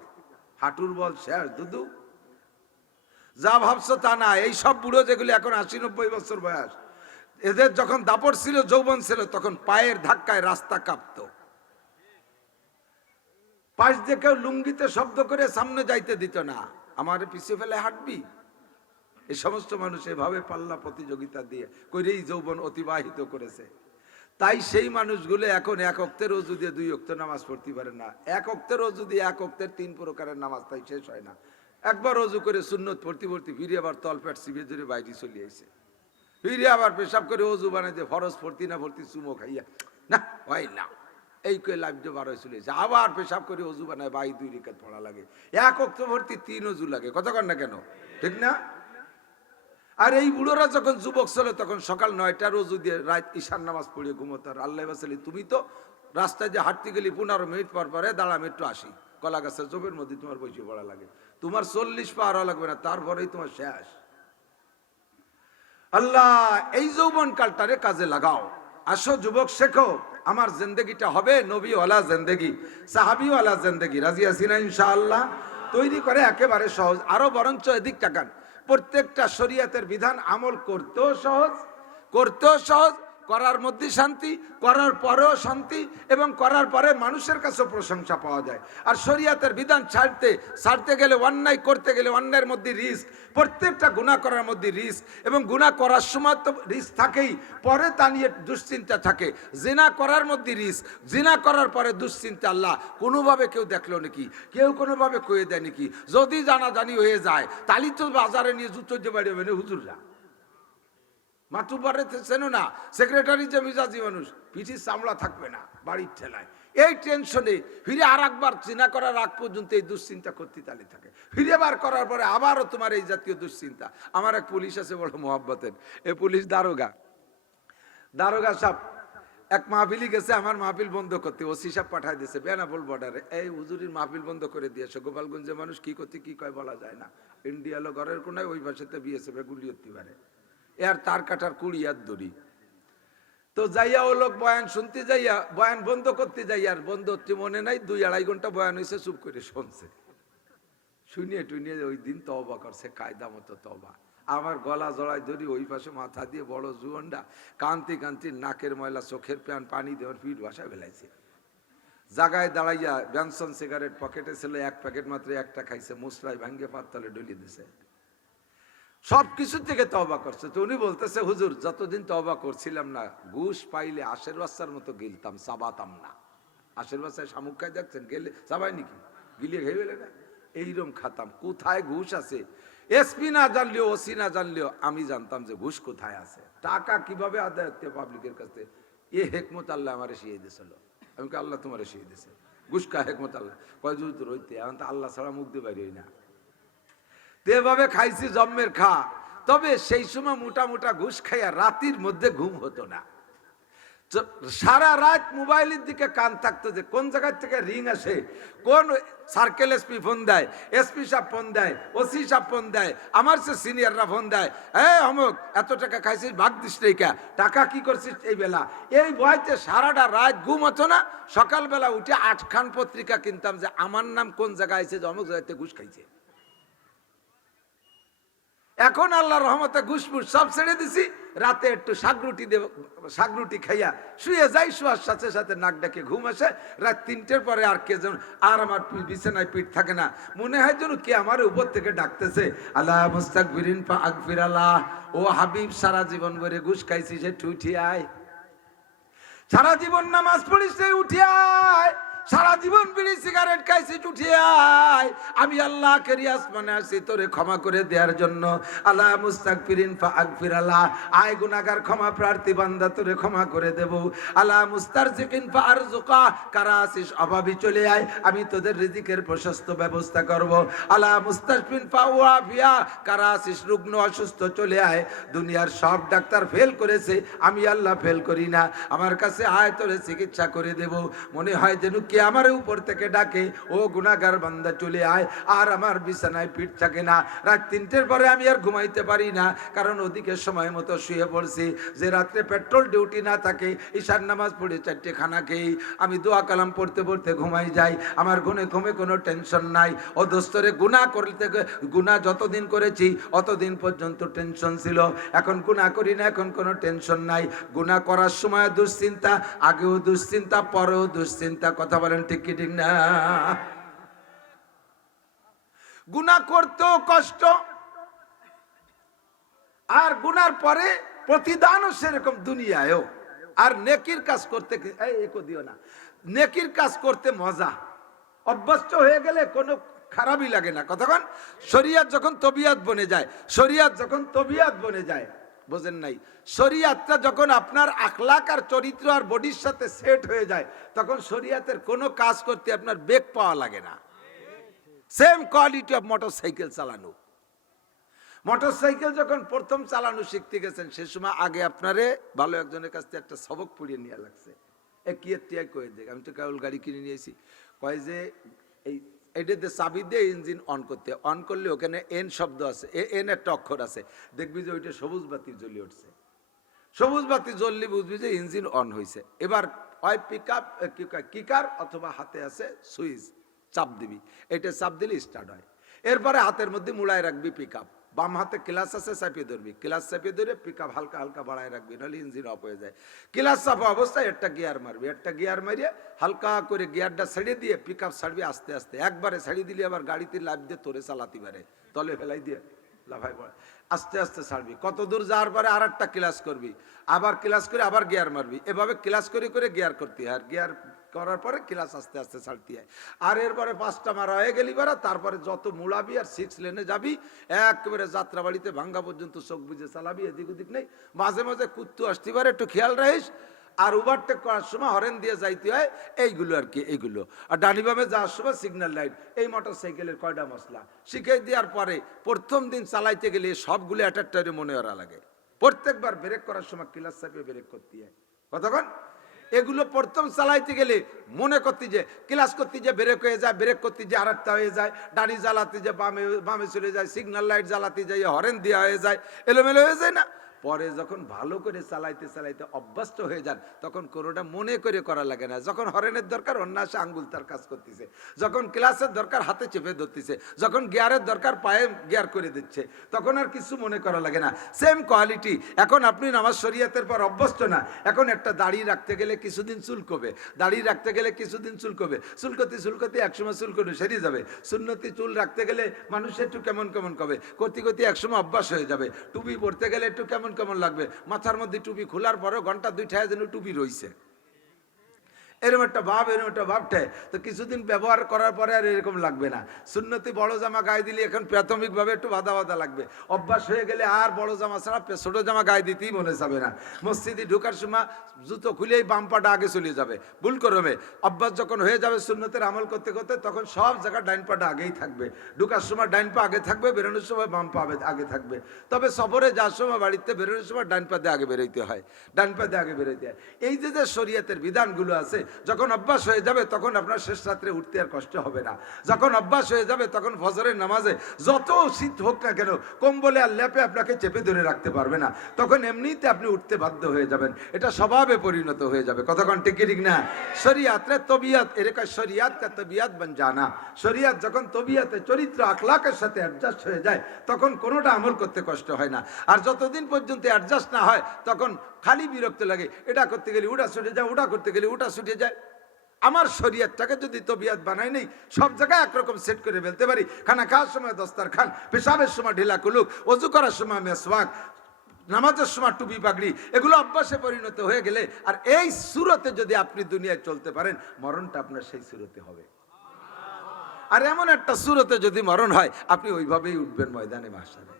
হাঁটুর বল শেষ দুদু, যা ভাবছো তা না। এই সব বুড়ো যেগুলি এখন 80-90 বছর বয়স, এদের যখন দাপট ছিল, যৌবন ছিল, তখন পায়ের ধাক্কায় রাস্তা কাঁপত। পাশ দিয়ে কেউ লুঙ্গিতে শব্দ করে সামনে যাইতে দিত না, আমার পিছিয়ে ফেলে হাঁটবি। এই সমস্ত মানুষ এভাবে পাল্লা প্রতিযোগিতা দিয়ে করেই যৌবন অতিবাহিত করেছে। তাই সেই মানুষগুলো এখন 1 ওয়াক্তের ওযু দিয়ে 2 ওয়াক্ত নামাজ পড়তে পারে না। 1 ওয়াক্তের ওযু দিয়ে 1 ওয়াক্তের 3 প্রকারের নামাজ তাই শেষ হয় না। একবার ওযু করে সুন্নত পড়তে পড়তে ফিরে আবার তলপেট চিবিয়ে ধরে বাইরে চলে আইছে, ফিরে আবার পেশাব করে ওযু বানাইতে ফরজ পড়তি না পড়তি চুমো খাইয়া না হয় না, এই করে লাইভে বার হয়ে চলে এসে আবার পেশাব করে ওযু বানায়, বাই 2 রাকাত পড়া লাগে। 1 ওয়াক্ত ভর্তি 3 ওযু লাগে, কথা কন না কেন, ঠিক না? আর এই বুড়োরা যখন যুবক ছিল, তখন সকাল 9টার ওযু দিয়ে রাত ঈশার নামাজ পড়িয়ে ঘুমোতো। আর আল্লাহ বাসালি, তুমি তো রাস্তায় যে হাঁটতে গেলি 15 মিনিট পর পরে দাঁড়া, মেট্রো আসি, কলা গাছের জবের মধ্যে তোমার বসে পড়া লাগে, তোমার 40 পার হওয়া লাগবে না, তারপরেই তোমার শেষ। আল্লাহ এই যৌবন কালটারে কাজে লাগাও। আসো যুবক, শেখো, আমার জিন্দেগিটা হবে নবীওয়ালা জিন্দেগি, সাহাবীওয়ালা জিন্দেগি। রাজি আছি না ইনশাআল্লাহ? তৈরি করে একেবারে সহজ। আরো বরঞ্চ এদিক তাকান, প্রত্যেকটা শরীয়তের বিধান আমল করতেও সহজ, করতেও সহজ, করার মধ্যে শান্তি, করার পরেও শান্তি, এবং করার পরে মানুষের কাছে প্রশংসা পাওয়া যায়। আর শরীয়তের বিধান ছাড়তে গেলে, অন্যায় করতে গেলে অন্যায়ের মধ্যে রিস্ক, প্রত্যেকটা গুনাহ করার মধ্যে রিস্ক, এবং গুনাহ করার সময় তো রিস্ক থাকেই, পরে তা নিয়ে দুশ্চিন্তা থাকে। জিনা করার মধ্যে রিস্ক, জিনা করার পরে দুশ্চিন্তা। আল্লাহ কোনোভাবে কেউ দেখলো নাকি, কেউ কোনোভাবে কয়ে দেয় নাকি, যদি জানাজানি হয়ে যায় তাহলে তো বাজারে নিয়ে জুতো যে বাড়ি হবে না হুজুররা। মাতুবারে চেনো না, সেক্রেটারি যে মিজাজি মানুষ, পিঠির চামড়া থাকবে না বাড়ির ঠেলায়, এই টেনশনে ফিরে আর একবার চিনা করার আগ পর্যন্ত এই দুশ্চিন্তা করতে তালি থাকে। ফিরে বার করার পরে আবারও তোমার এই জাতীয় দুশ্চিন্তা। আমার এক পুলিশ আছে বড় মোহাব্বতের, এই পুলিশ দারোগা সাহেব এক মাহফিলি গেছে, আমার মাহফিল বন্ধ করতে ওসি সাহেব পাঠায় দিয়েছে বেনাপোল বর্ডারে, এই হুজুরির মাহফিল বন্ধ করে দিয়েছে। গোপালগঞ্জের মানুষ কি করতে কি কয় বলা যায় না, ইন্ডিয়া হলো ঘরের কোনায়, ওই পাশেতে বিএসএফ গুলি হতে পারে, এর তার কাটার 20 হাত দড়ি। তো যাইয়া ও লোক বয়ান শুনতে যাইয়া, বয়ান বন্ধ করতে যাইয়া, আর বন্ধ হচ্ছে মনে নাই, 2-2.5 ঘন্টা বয়ান হয়েছে, চুপ করে শুনছে। শুনিয়ে টুনিয়ে ওই দিন তওবা করছে, কায়দা মতো তওবা। আমার গলা জড়াই ধরি, ওই পাশে মাথা দিয়ে বড় জুয়নটা কান্তি কান্তি, নাকের ময়লা, চোখের পানি দেওয়ার পিঠ ভাষা ফেলাইছে। জাগায় দাঁড়াইয়া ব্যানসন সিগারেট পকেটে ছিল 1 প্যাকেট মাত্র, একটা খাইছে, মুসরাই ভাঙ্গে পাততলে ডলিয়ে দিছে। সবকিছু থেকে তওবা করছে। তো উনি বলতেছে, হুজুর যতদিন তওবা করছিলাম না, ঘুষ পাইলে আশের বাচ্চার মতো গিলতাম, চাবাতাম না। আশের বাচ্চায় শামুক খাই দেখছেন, গেলে চাবাই নাকি, গিলিয়ে খেয়ে গেলে না, এইরকম খাতাম। কোথায় ঘুষ আছে এসপি না জানলেও, ওসি না জানলেও আমি জানতাম যে ঘুষ কোথায় আছে, টাকা কিভাবে আদায় হতে পাবলিকের কাছে। এ হেকমত আল্লাহ আমার শিখিয়ে দিয়েছিল। আমি কি আল্লাহ তোমার শিখিয়ে দিয়েছে ঘুষ কা হেকমত আল্লাহ কয় যুদ্ধ রইতে, এখন তো আল্লাহ ছাড়া মুখ দিয়ে বাইরে না। এভাবে খাইছি জন্মের খা। তবে সেই সময় মোটা মোটা ঘুষ খাইয়া রাতির মধ্যে ঘুম হতো না। সারা রাত মোবাইলের দিকে কান থাকতো যে কোন জায়গা থেকে রিং আসে, কোন সার্কেল এসপি ফোন দেয়, এসপি সাহেব ফোন দেয়, ওসি সাহেব ফোন দেয়, আমার সে সিনিয়ররা ফোন দেয়, অমুক এত টাকা খাইছিস ভাগ দিস রেখা, টাকা কি করছিস এই বেলা। এই ভয়তে সারাটা রাত ঘুম হতো না। সকালবেলা উঠে 8খান পত্রিকা কিনতাম যে আমার নাম কোন জায়গায় আছে, যে অমুক জায়গাতে ঘুষ খাইছে। এখন আল্লাহর রহমতে ঘুষফুস সব ছেড়ে দিছি। রাতে একটু শাকরুটি খাইয়া শুয়ে যাই, শোয়ার সাথে সাথে নাক ডাকে ঘুম আসে। রাত 3টের পরে আর কে যেন আর আমার বিছানায় পিঠ থাকে না, মনে হয় যেন কে আমার উপর থেকে ডাকতেছে, আল্লাহ মুস্তাকবিরিন ফা আগফির আল্লাহ। ও হাবিব, সারা জীবন ভরে ঘুষ খাইছি, সে উঠি আয়। সারা জীবন নামাজ পড়িস, সে উঠি আয়। সারা জীবন বিড়ি সিগারেট খাইছি, উঠিয়ে আয়। আমি আল্লাহ কেরি আসমানে আসি তোরে ক্ষমা করে দেওয়ার জন্য। আল্লাহ মুস্তাগফিরিন ফাগফির আল্লাহ, আয় গুনাহগার ক্ষমা প্রার্থী বান্দা, তোরে ক্ষমা করে দেব। আল্লাহ মুস্তারজিকিন ফারজুকা, কারা আসিস অভাবী চলে আয়, আমি তোদের রিজিকের প্রশস্ত ব্যবস্থা করব। আল্লাহ মুস্তাশফিন ফাওয়াফিয়া, কারা আসিস রুগ্ন অসুস্থ চলে আয়। দুনিয়ার সব ডাক্তার ফেল করেছে, আমি আল্লাহ ফেল করি না, আমার কাছে আয়, তোরে চিকিৎসা করে দেব। মনে হয় যেন কে আমার উপর থেকে ডাকে, ও গুনাহগার বান্দা চলে আয়। আর আমার বিছানায় পিঠ থাকে না। রাত 3টের পরে আমি আর ঘুমাইতে পারি না, কারণ ওদিকে সময় মতো শুয়ে পড়ছি। যে রাত্রে পেট্রোল ডিউটি না থাকে, ঈশার নামাজ পড়ে 4টে খানা খেয়ে আমি দোয়া কালাম পড়তে পড়তে ঘুমাই যাই। আমার ঘুমে কোনো টেনশন নাই। ও দোস্তরে গুনাহ করতে, গুনাহ যতদিন করেছি অতদিন পর্যন্ত টেনশন ছিল। এখন গুনাহ করি না, এখন কোনো টেনশন নাই। গুনাহ করার সময় দুশ্চিন্তা, আগেও দুশ্চিন্তা, পরেও দুশ্চিন্তা। কথা বলেন ঠিক কি ঠিক না? গুনাহ করতেও কষ্ট, আর গুনার পরে প্রতিদানও সেরকম দুনিয়ায়ও। আর নেকির কাজ করতে, দিও না, নেকির কাজ করতে মজা। অভ্যস্ত হয়ে গেলে কোনো খারাপই লাগে না। কতক্ষণ শরিয়ত যখন তবিয়াত বনে যায়, শরিয়ত যখন তবিয়াত বনে যায়, বোঝেন নাই, শরিয়তটা যখন আপনার আখলাক আর চরিত্র আর বডির সাথে সেট হয়ে যায়, তখন শরিয়তের কোনো কাজ করতে আপনার বেগ পাওয়া লাগে না। সেম কোয়ালিটি অফ মোটরসাইকেল চালানো। মোটরসাইকেল যখন প্রথম চালানো শিখতে গেছেন, সে সময় আগে আপনারে ভালো একজনের কাছ থেকে একটা সবক পড়িয়ে নিয়ে লাগছে। কি কয়ে দেখ, আমি তো কেবল গাড়ি কিনে নিয়েছি, কয় যে এইটাতে চাবি দিয়ে ইঞ্জিন অন করতে, অন করলে ওখানে এন শব্দ আছে, এন একটা অক্ষর আছে, দেখবি যে ওইটা সবুজ বাতি জ্বলে উঠছে। সবুজ বাতি জ্বললে বুঝবি যে ইঞ্জিন অন হয়েছে। এবার হয় পিকআপ কিকার অথবা হাতে আছে সুইচ, চাপ দিবি, এটা চাপ দিলে স্টার্ট হয়। এরপরে হাতের মধ্যে মুড়ায় রাখবি পিকআপ, বাম হাতে ক্লাস আছে, চাপিয়ে ধরবি, ক্লাস চাপিয়ে ধরে পিকআপ হালকা হালকা বাড়ায় রাখবি, নাহলে ইঞ্জিন অফ হয়ে যায়। ক্লাস চাপা অবস্থায় একটা গিয়ার মারবি, একটা গিয়ার মারিয়ে হালকা করে গিয়ারটা ছেড়ে দিয়ে পিকআপ ছাড়বি আস্তে আস্তে। একবারে ছাড়িয়ে দিলে আবার গাড়িতে লাফ দিয়ে তোরে চালাতে পারে, তলে ফেলাই দিয়ে লাফাই পড়ে, আস্তে আস্তে ছাড়বি। কত দূর যাওয়ার পরে আর একটা ক্লাস করবি, আবার ক্লাস করে আবার গিয়ার মারবি, এভাবে ক্লাস করে করে গিয়ার করতে হয়। আর গিয়ার করার পরে ক্লাস আস্তে আস্তে ছাড়তে হয়। আর এরপরে 5টা মারা হয়ে গেলি বারা, তারপরে যত মুড়াবি আর 6 লেনে যাবি, একেবারে যাত্রাবাড়িতে ভাঙ্গা পর্যন্ত চোখ বুঝে চালাবি, এদিক ওদিক নেই। মাঝে মাঝে কুত্তু আসতে পারে, একটু খেয়াল রাখিস। আর ওভারটেক করার সময় হরেন দিয়ে যাইতে হয়, এইগুলো আর কি, এইগুলো। আর ডানি বামে যাওয়ার সময় সিগন্যাল লাইট। এই মোটর সাইকেলের কয়টা মশলা শিখে দেওয়ার পরে প্রথম দিন চালাইতে গেলে সবগুলো একটা মনে করা লাগে। প্রত্যেকবার ব্রেক করার সময় ক্লাস চাপিয়ে ব্রেক করতে হয়। কতক্ষণ এগুলো প্রথম চালাইতে গেলে মনে করতে যে ক্লাস করতে যে ব্রেক হয়ে যায়, ব্রেক করতে যে আরেকটা হয়ে যায়, ডানি জ্বালাতে যে বামে চলে যায়, সিগন্যাল লাইট জ্বালাতে যাই হরেন দেওয়া হয়ে যায়, এলোমেলো হয়ে যায় না। পরে যখন ভালো করে চালাইতে চালাইতে অভ্যস্ত হয়ে যান, তখন কোনোটা মনে করে করা লাগে না। যখন হরেনের দরকার অন্য আসে আঙ্গুল তার কাজ করতেছে, যখন ক্লাসের দরকার হাতে চেপে ধরতেছে, যখন গিয়ারের দরকার পায়ে গিয়ার করে দিচ্ছে, তখন আর কিছু মনে করা লাগে না। Same quality. এখন আপনি নামাজ শরিয়তের পর অভ্যস্ত না। এখন একটা দাড়ি রাখতে গেলে কিছুদিন চুলকবে, দাড়ি রাখতে গেলে কিছুদিন চুলকবে, চুলকতে একসময় চুলকবে সেরে যাবে। সুন্নতি চুল রাখতে গেলে মানুষ একটু কেমন কেমন কবে, করতে একসময় অভ্যাস হয়ে যাবে। টুপি পরতে গেলে একটু কেমন লাগবে, মাথার মধ্যে টুপি খোলার পরেও ঘন্টা 2টা যেন টুপি রইছে। এরকম একটা ভাবটে তো কিছুদিন ব্যবহার করার পরে আর এরকম লাগবে না। সুন্নতি বড় জামা গায়ে দিলে এখন প্রাথমিকভাবে একটু বাধা বাধা লাগবে, অভ্যাস হয়ে গেলে আর বড় জামা ছাড়া ছোট জামা গায়ে দিতেই মনে যাবে না। মসজিদে ঢোকার সময় জুতো খুলেই বাম পাটা আগে চলে যাবে ভুল করবে। অভ্যাস যখন হয়ে যাবে সুন্নতের আমল করতে করতে, তখন সব জায়গায় ডাইন পাটা আগেই থাকবে। ঢোকার সময় ডাইন পা আগে থাকবে, বেরোনোর সময় বাম পা আগে থাকবে। তবে সফরে যাওয়ার সময় বাড়িতে বেরোনোর সময় ডাইন পা দিয়ে আগে বেরোইতে হয়, ডাইন পা দিয়ে আগে বেরোইতে হয়। এই যে শরীয়তের বিধানগুলো আছে, যখন অভ্যাস হয়ে যাবে তখন আপনার শেষ রাত্রে উঠতে আর কষ্ট হবে না। যখন অভ্যাস হয়ে যাবে তখন ফজরের নামাজে যত শীত হোক না কেন কম্বলে আর ল্যাপে আপনাকে চেপে ধরে রাখতে পারবে না, তখন এমনিতে আপনি উঠতে বাধ্য হয়ে যাবেন। এটা স্বভাবে পরিণত হয়ে যাবে। কতক্ষণ ঠিক ঠিক না? শরিয়াতের তবিয়ত, এরকম শরিয়াত কা তবিয়ত বন জানা। শরিয়াত যখন তবিয়তে চরিত্র আখলাকের সাথে অ্যাডজাস্ট হয়ে যায় তখন কোনোটা আমল করতে কষ্ট হয় না। আর যতদিন পর্যন্ত অ্যাডজাস্ট না হয় তখন খালি বিরক্ত লাগে। এটা করতে গেলে ওটা ছুটে যায়, ওটা করতে গেলে ওটা ছুটে যায়। আমার শরীয়তটাকে যদি তবিয়ত বানাই নেই, সব জায়গায় একরকম সেট করে ফেলতে পারি। খানা খাওয়ার সময় দস্তারখান, পেশাবের সময় ঢিলা কুলুক, অজু করার সময় মেসওয়াক, নামাজের সময় টুপি পাগড়ি, এগুলো অভ্যাসে পরিণত হয়ে গেলে আর এই সুরতে যদি আপনি দুনিয়ায় চলতে পারেন, মরণটা আপনার সেই সুরতে হবে। আর এমন একটা সুরতে যদি মরণ হয়, আপনি ওইভাবেই উঠবেন ময়দানে মাহশারে।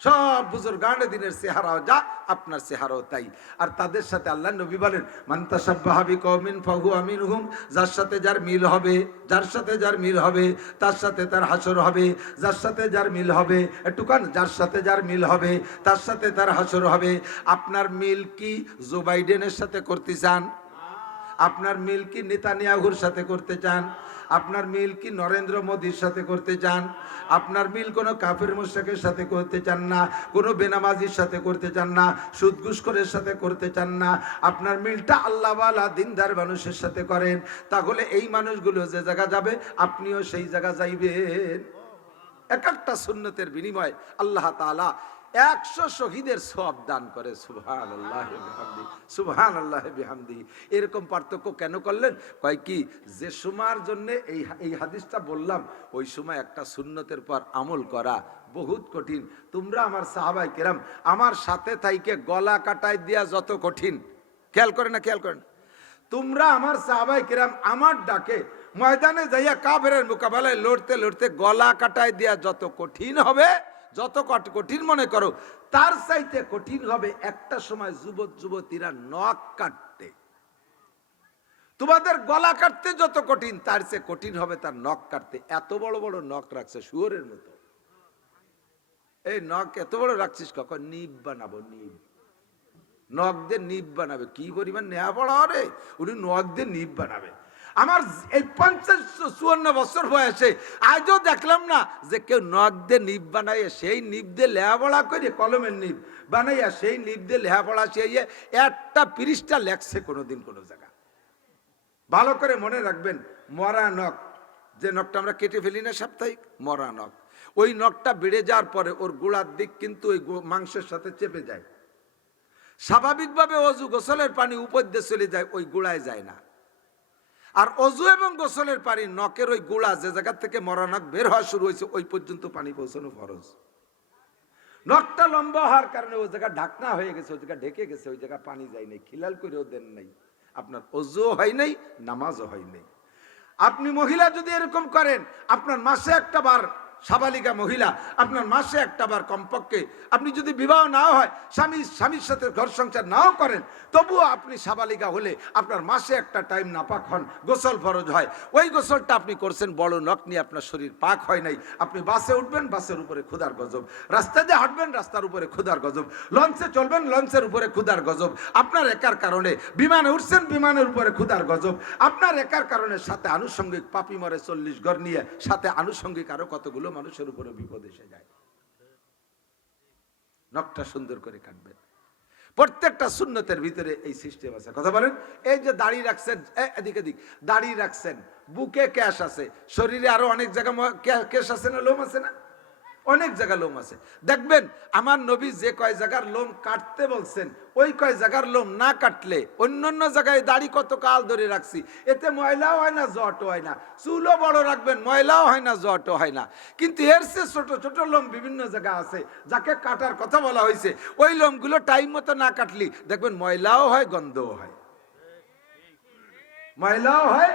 সব বুজুর্গানে দিনের চেহারাও যা, আপনার চেহারাও তাই। আর তাদের সাথে আল্লাহ নবী বলেন, মান তাশাব্বাহা বিকওমিন ফাহুয়া মিনহুম। যার সাথে যার মিল হবে, যার সাথে যার মিল হবে তার সাথে তার হাসর হবে। যার সাথে যার মিল হবে, একটু কান, যার সাথে যার মিল হবে তার সাথে তার হাসর হবে। আপনার মিল কি জো বাইডেনের সাথে করতে চান? আপনার মিল কি নেতানিয়াহুর সাথে করতে চান? আপনার মিল কি নরেন্দ্র মোদীর সাথে করতে চান? আপনার মিল কোনো কাফের মুশরিকের সাথে করতে চান না, কোনো বেনামাজির সাথে করতে চান না, সুদ ঘুষখোরের সাথে করতে চান না। আপনার মিলটা আল্লাহওয়ালা দিনদার মানুষের সাথে করেন, তাহলে এই মানুষগুলো যে জায়গা যাবে আপনিও সেই জায়গা যাইবেন। এক একটা সুন্নতের বিনিময়ে আল্লাহ তাআলা 100 শহীদের সওয়াব দান করে। সুবহানাল্লাহ বিহামদি, সুবহানাল্লাহ বিহামদি। এরকম পার্থক্য কেন করলেন? কয় কি, যে সময়ের জন্য এই হাদিসটা বললাম, ওই সময় একটা সুন্নতের পর আমল করা বহুত কঠিন। তোমরা আমার সাহাবায়ে কেরাম আমার সাথে থাইকে গলা কাটাই দিয়া যত কঠিন, খেয়াল করেন না, খেয়াল করেন। তোমরা আমার সাহাবায়ে কেরাম আমার ডাকে ময়দানে যাইয়া কাফেরের মোকাবেলায় লড়তে লড়তে গলা কাটাই দিয়া যত কঠিন হবে, যত কঠিন মনে করো, তার চাইতে কঠিন হবে একটা সময় যুবক যুবতীরা নখ কাটতে। তোমাদের গলা কাটতে যত কঠিন, তার চেয়ে কঠিন হবে তার নখ কাটতে। এত বড় বড় নখ রাখছে শুয়োরের মতো। এই নখ এত বড় রাখছিস, কখন নিব বানাবো, নিব নখ দিয়ে নিব বানাবে। কি পরিমাণ নেয়া পড়া রে, উনি নখ দিয়ে নিব বানাবে। আমার এই 50-54 বছর বয়সে আজও দেখলাম না যে কেউ নখ দিয়ে নিব বানাইয়ে, সেই নিব দিয়ে লেখাপড়া করে, কলমের নিব বানাইয়া সেই নিব দিয়ে লেখাপড়া শিখাইয়ে একটা পৃষ্ঠা লেখছে কোনোদিন কোনো জায়গা। ভালো করে মনে রাখবেন, মরা নখ, যে নখটা আমরা কেটে ফেলি না সাপ্তাহিক, মরা নখ, ওই নখটা বেড়ে যাওয়ার পরে ওর গোড়ার দিক কিন্তু ওই মাংসের সাথে চেপে যায়। স্বাভাবিকভাবে অজু গোসলের পানি উপর দিয়ে চলে যায়, ওই গোড়ায় যায় না। আর অজু এবং গোসলের পানি নখের ওই গোড়া, যে জায়গা থেকে মরা নখ বের হওয়া শুরু হয়েছে, ওই পর্যন্ত পানি পৌঁছানো ফরজ। নখটা লম্বা হওয়ার কারণে ওই জায়গা ঢাকনা হয়ে গেছে, ওই জায়গা ঢেকে গেছে, ওই জায়গা পানি যায় নাই, খিলাল করেও দেন নাই, আপনার অজুও হয় নাই, নামাজও হয় নাই। আপনি মহিলা যদি এরকম করেন, আপনার মাসে একটা বার, সাবালিকা মহিলা, আপনার মাসে একটা বার কমপক্ষে, আপনি যদি বিবাহ নাও হয়, স্বামীর সাথে ঘর সংসার নাও করেন, তবুও আপনি সাবালিকা হলে আপনার মাসে একটা টাইম নাপাক হন, গোসল ফরজ হয়। ওই গোসলটা আপনি করছেন বড় নখ নিয়ে, আপনার শরীর পাক হয় নাই। আপনি বাসে উঠবেন, বাসের উপরে ক্ষুধার গজব, রাস্তা দিয়ে হাঁটবেন, রাস্তার উপরে ক্ষুধার গজব, লঞ্চে চলবেন, লঞ্চের উপরে ক্ষুধার গজব, আপনার একার কারণে বিমানে উঠছেন, বিমানের উপরে ক্ষুধার গজব, আপনার একার কারণে সাথে আনুষঙ্গিক পাপি মরে 40 ঘর নিয়ে, সাথে আনুষঙ্গিক আরো কতগুলো মানুষের উপরে বিপদ এসে যায়। নখটা সুন্দর করে কাটবেন। প্রত্যেকটা সুন্নতের ভিতরে এই সিস্টেম আছে। কথা বলেন, এই যে দাড়ি রাখছেন, এদিক এদিক দাড়ি রাখছেন, বুকে ক্যাশ আছে, শরীরে আরো অনেক জায়গা ক্যাশ আছে না, লোম আছে না, অনেক জায়গা লোম আছে। দেখবেন আমার নবী যে কয় জায়গার লোম কাটতে বলছেন, ওই কয় জায়গার লোম না কাটলে অন্যান্য জায়গায় দাড়ি কত কাল ধরে রাখছি, এতে ময়লাও হয় না, জটও হয় না। চুলও বড় রাখবেন, ময়লাও হয় না, জটও হয় না। কিন্তু এর চেয়ে ছোট ছোট লোম বিভিন্ন জায়গা আছে, যাকে কাটার কথা বলা হয়েছে, ওই লোমগুলো টাইম মতো না কাটলি দেখবেন ময়লাও হয়, গন্ধও হয়। ময়লাও হয়,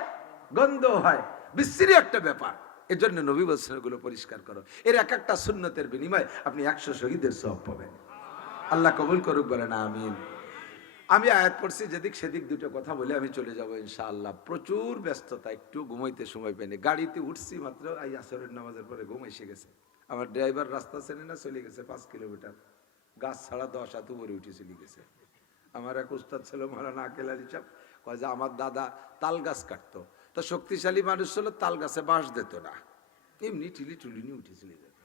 গন্ধ হয়, বিশ্রী একটা ব্যাপার। এর জন্য নবী বলছেন এগুলো পরিষ্কার করো। এর এক একটা সুন্নতের বিনিময়ে আপনি 100 শহীদের সওয়াব পাবেন। আল্লাহ কবুল করুক, বলেন আমিন। আমি আয়াত পড়ছি, যেদিক সেদিক দুটো কথা বলে আমি চলে যাব ইনশাআল্লাহ। প্রচুর ব্যস্ততা, একটু ঘুমাইতে সময় পাইনি। গাড়িতে উঠছি মাত্র, এই আসরের নামাজের পরে ঘুম এসে গেছে। আমার ড্রাইভার রাস্তা চেনে না, চলে গেছে 5 কিলোমিটার, গাছ ছাড়া 10 হাত উপরে উঠে চলে গেছে। আমার এক উস্তাদ ছিল মাওলানা আকেল আলী সাহেব, কয় যে আমার দাদা তাল গাছ কাটতো, তো শক্তিশালী মানুষ ছিল, তাল গাছে বাঁশ দিত না, এমনি টিলি টুলি নিয়ে উঠে চলে যেত।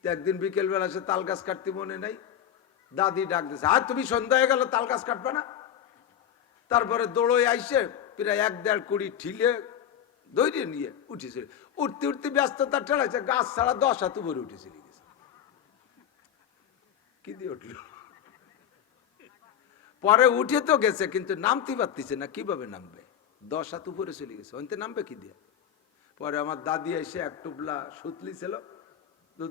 তো একদিন বিকেলবেলা সে তাল গাছ কাটতে মনে নাই, দাদি ডাক দিছে, আর তুমি সন্ধ্যা হয়ে গেল তাল গাছ কাটবে না? তারপরে দৌড়ই আইসে প্রায় 1-1.5 কুড়ি ঠিলে দৌড়ে নিয়ে উঠেছিল। উঠতে উঠতে ব্যস্ততা ঠেলাইছে, গাছ ছাড়া 10 হাত উপরে উঠেছিল। কি দিয়ে উঠল? পরে উঠে তো গেছে, কিন্তু নামতে পারতেছে না, কিভাবে নামবে? 10 হাত উপরে চলে গেছে, ওইতে নামবে কি দিয়ে? পরে আমার দাদি এসে এক টুবলা সুতলি ছিল,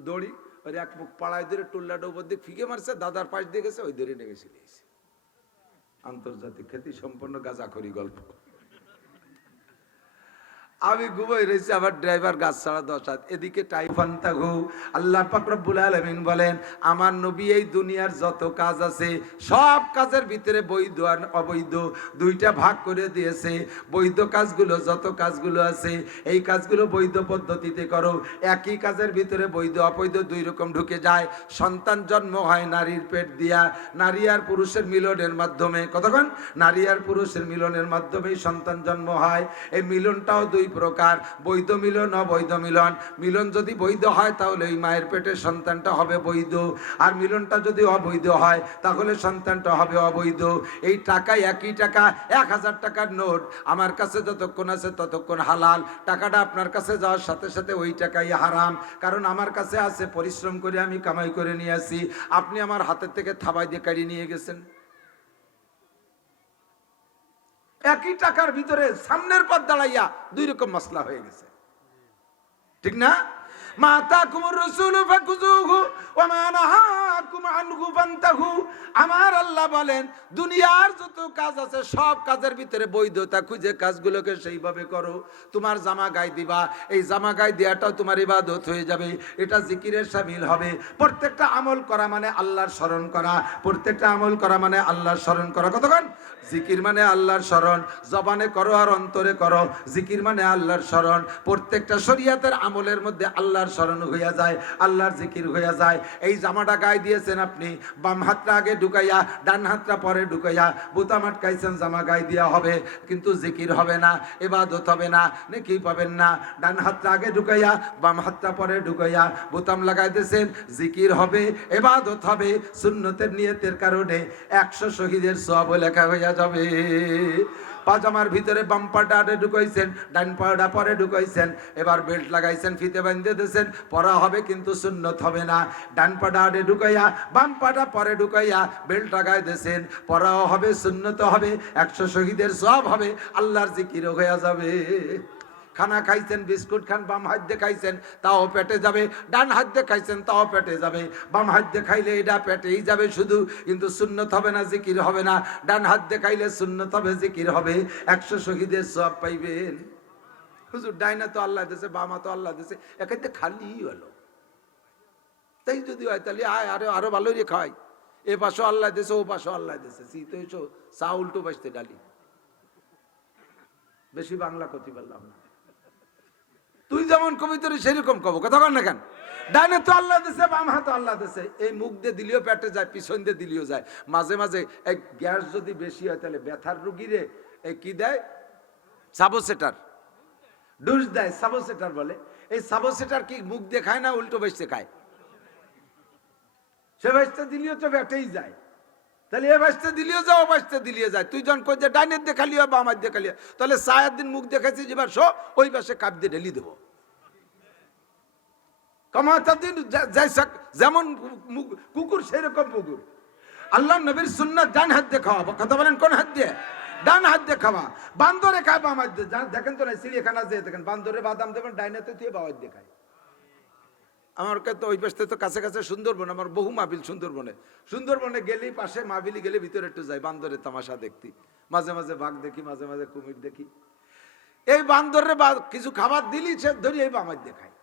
দড়ি ওর এক মুখ পাড়ায় ধরে টুল্লাটা উপর দিয়ে ফিকে মারছে, দাদার পাশ দিয়ে গেছে, ওই ধরে নেমে চলে গেছে। আন্তর্জাতিক খ্যাতি সম্পন্ন গাঁজাখড়ি গল্প। আমি ঘুমাই রয়েছি, আমার ড্রাইভার গাছ ছাড়া 10 হাত, এদিকে টাইফান্তা ঘু। আল্লাহ পাক রব্বুল আলামিন বলেন, আমার নবী এই দুনিয়ার যত কাজ আছে সব কাজের ভিতরে বৈধ আর অবৈধ দুইটা ভাগ করে দিয়েছে। বৈধ কাজগুলো, যত কাজগুলো আছে এই কাজগুলো বৈধ পদ্ধতিতে করো। একই কাজের ভিতরে বৈধ অবৈধ 2 রকম ঢুকে যায়। সন্তান জন্ম হয় নারীর পেট দিয়া, নারী আর পুরুষের মিলনের মাধ্যমে। কতক্ষণ? নারী আর পুরুষের মিলনের মাধ্যমেই সন্তান জন্ম হয়। এই মিলনটাও 2 প্রকার, বৈধ মিলন, অবৈধ মিলন। মিলন যদি বৈধ হয় তাহলে ওই মায়ের পেটের সন্তানটা হবে বৈধ, আর মিলনটা যদি অবৈধ হয় তাহলে সন্তানটা হবে অবৈধ। এই টাকা, একই টাকা, 1000 টাকার নোট আমার কাছে যতক্ষণ আছে ততক্ষণ হালাল, টাকাটা আপনার কাছে যাওয়ার সাথে সাথে ওই টাকাই হারাম। কারণ আমার কাছে আছে, পরিশ্রম করে আমি কামাই করে নিয়ে আসি, আপনি আমার হাতের থেকে থাবাই দিয়ে কাড়ি নিয়ে গেছেন। একই টাকার ভিতরে সামনের পথ দাঁড়াইয়া 2 রকম মসলা হয়ে গেছে, ঠিক না? আমার আল্লাহ বলেন, দুনিয়ার যত কাজ আছে সব কাজের ভিতরে বৈধতা খুঁজে কাজগুলোকে সেইভাবে করো। তোমার জামা গায়ে দিবা, এই জামা গায়ে দেওয়াটাও তোমার ইবাদত হয়ে যাবে, এটা জিকিরের শামিল হবে। প্রত্যেকটা আমল করা মানে আল্লাহর স্মরণ করা, প্রত্যেকটা আমল করা মানে আল্লাহর স্মরণ করা। কতক্ষণ? জিকির মানে আল্লাহর স্মরণ, জবানে করো আর অন্তরে করো। জিকির মানে আল্লাহর স্মরণ। প্রত্যেকটা শরীয়তের আমলের মধ্যে আল্লাহর স্মরণ হইয়া যায়, আল্লাহর জিকির হইয়া যায়। এই জামাটা গায়ে দিয়েছেন আপনি, বাম হাতটা আগে ঢুকাইয়া ডান হাতটা পরে ঢুকাইয়া বোতাম আটকাইছেন, জামা গায়ে দেওয়া হবে, কিন্তু জিকির হবে না, ইবাদত হবে না, নেকি পাবেন না। ডান হাতটা আগে ঢুকাইয়া বাম হাতটা পরে ঢুকাইয়া বোতাম লাগাই দিয়েছেন, জিকির হবে, ইবাদত হবে। সুন্নতের নিয়তের কারণে 100 শহীদের সওয়াব লেখা হইয়া যাবে। পাজামার ভিতরে বাম পাটা আগে ঢুকাইছেন, ডান পাটা পরে ঢুকাইছেন, এবার বেল্ট লাগাইছেন, ফিতে বাঁধতে দিয়েছেন, পরা হবে কিন্তু সুন্নত হবে না। ডান পাটা আগে ঢুকাইয়া বাম পাটা পরে ঢুকাইয়া বেল্ট লাগাই দিয়েছেন, পরাও হবে, সুন্নত হবে, 100 শহীদের সওয়াব হবে, আল্লাহর জিকিরও হয়ে যাবে। খানা খাইছেন, বিস্কুট খান, বাম হাত দিয়ে খাইছেন, তাও পেটে যাবে। ডান হাত দিয়ে খাইছেন, তাও পেটে যাবে। বাম হাত দিয়ে খাইলে এটা পেটেই যাবে শুধু, কিন্তু সুন্নত হবে না, জিকির হবে না। ডান হাত দিয়ে খাইলে সুন্নত হবে, জিকির হবে, 100 শহীদের সওয়াব পাইবেন। হুজুর ডাইনা তো আল্লাহ দিয়েছে, বামা তো আল্লাহ দিয়েছে, এখানে খালি হলো। তাই যদি হয় তাহলে আরো ভালো রে খাই, এ পাশও আল্লাহ দিয়েছে, ও পাশও আল্লাহ দিয়েছে, শীত হয়েছ চা উল্টো বাঁচতে ডালি। বেশি বাংলা করতে পারলাম না। তুই যেমন কবি তোর সেরকম কব, কথা কর না কেন? ডাইনে তো আল্লাহ দিছে, বাম হাতে আল্লাহ দিছে। এই মুখ দিয়ে দিলেও পেটে যায়, পিছন দিয়ে দিলেও যায়। মাঝে মাঝে এই গ্যাস যদি বেশি হয় তাহলে ব্যথার রুগীরে এই কি দেয়? সাবোসেটার ডোজ দেয়, সাবোসেটার বলে। এই সাবোসেটার কি মুখ দিয়ে খায় না উল্টো বেসতে খায়? সে বেসতে দিলেও তো বেটেই যায়, তাহলে এ বাঁচতে দিলিও যাও, বাঁচতে দিলিয়ে যায়। তুই যখন কই যে ডাইনের দেখালি বা আমার দেখালি, তাহলে 4 দিন মুখ দেখাইছি যেবার শো ওই পাশে কাপ দিয়ে ঢেলি দেবো। কমাতা দিন যেমন কুকুর সেরকম কুকুর। আল্লাহ নবীর সুন্নাত ডান হাত দিয়ে খাওয়া। কথা বলেন কোন হাত দিয়ে? ডান হাত দিয়ে খাওয়া। বান্দরে খায় বাম হাত দিয়ে। দেখেন তো না চিড়িয়াখানা যেয়ে দেখেন বান্দরে বাদাম দেবেন ডাইনাতে তুই বাবার দিয়ে খায়। আমার তো ওই পাশে তো কাছে কাছে সুন্দরবন, আমার বহু মাহফিল সুন্দরবনে। সুন্দরবনে গেলেই পাশে মাহফিলি গেলে ভিতরে একটু যাই বান্দরের তামাশা দেখতে। মাঝে মাঝে বাঘ দেখি, মাঝে মাঝে কুমির দেখি। এই বান্দরের কিছু খাবার দিলি সে ধরি এই বাম হাত দিয়ে খায়।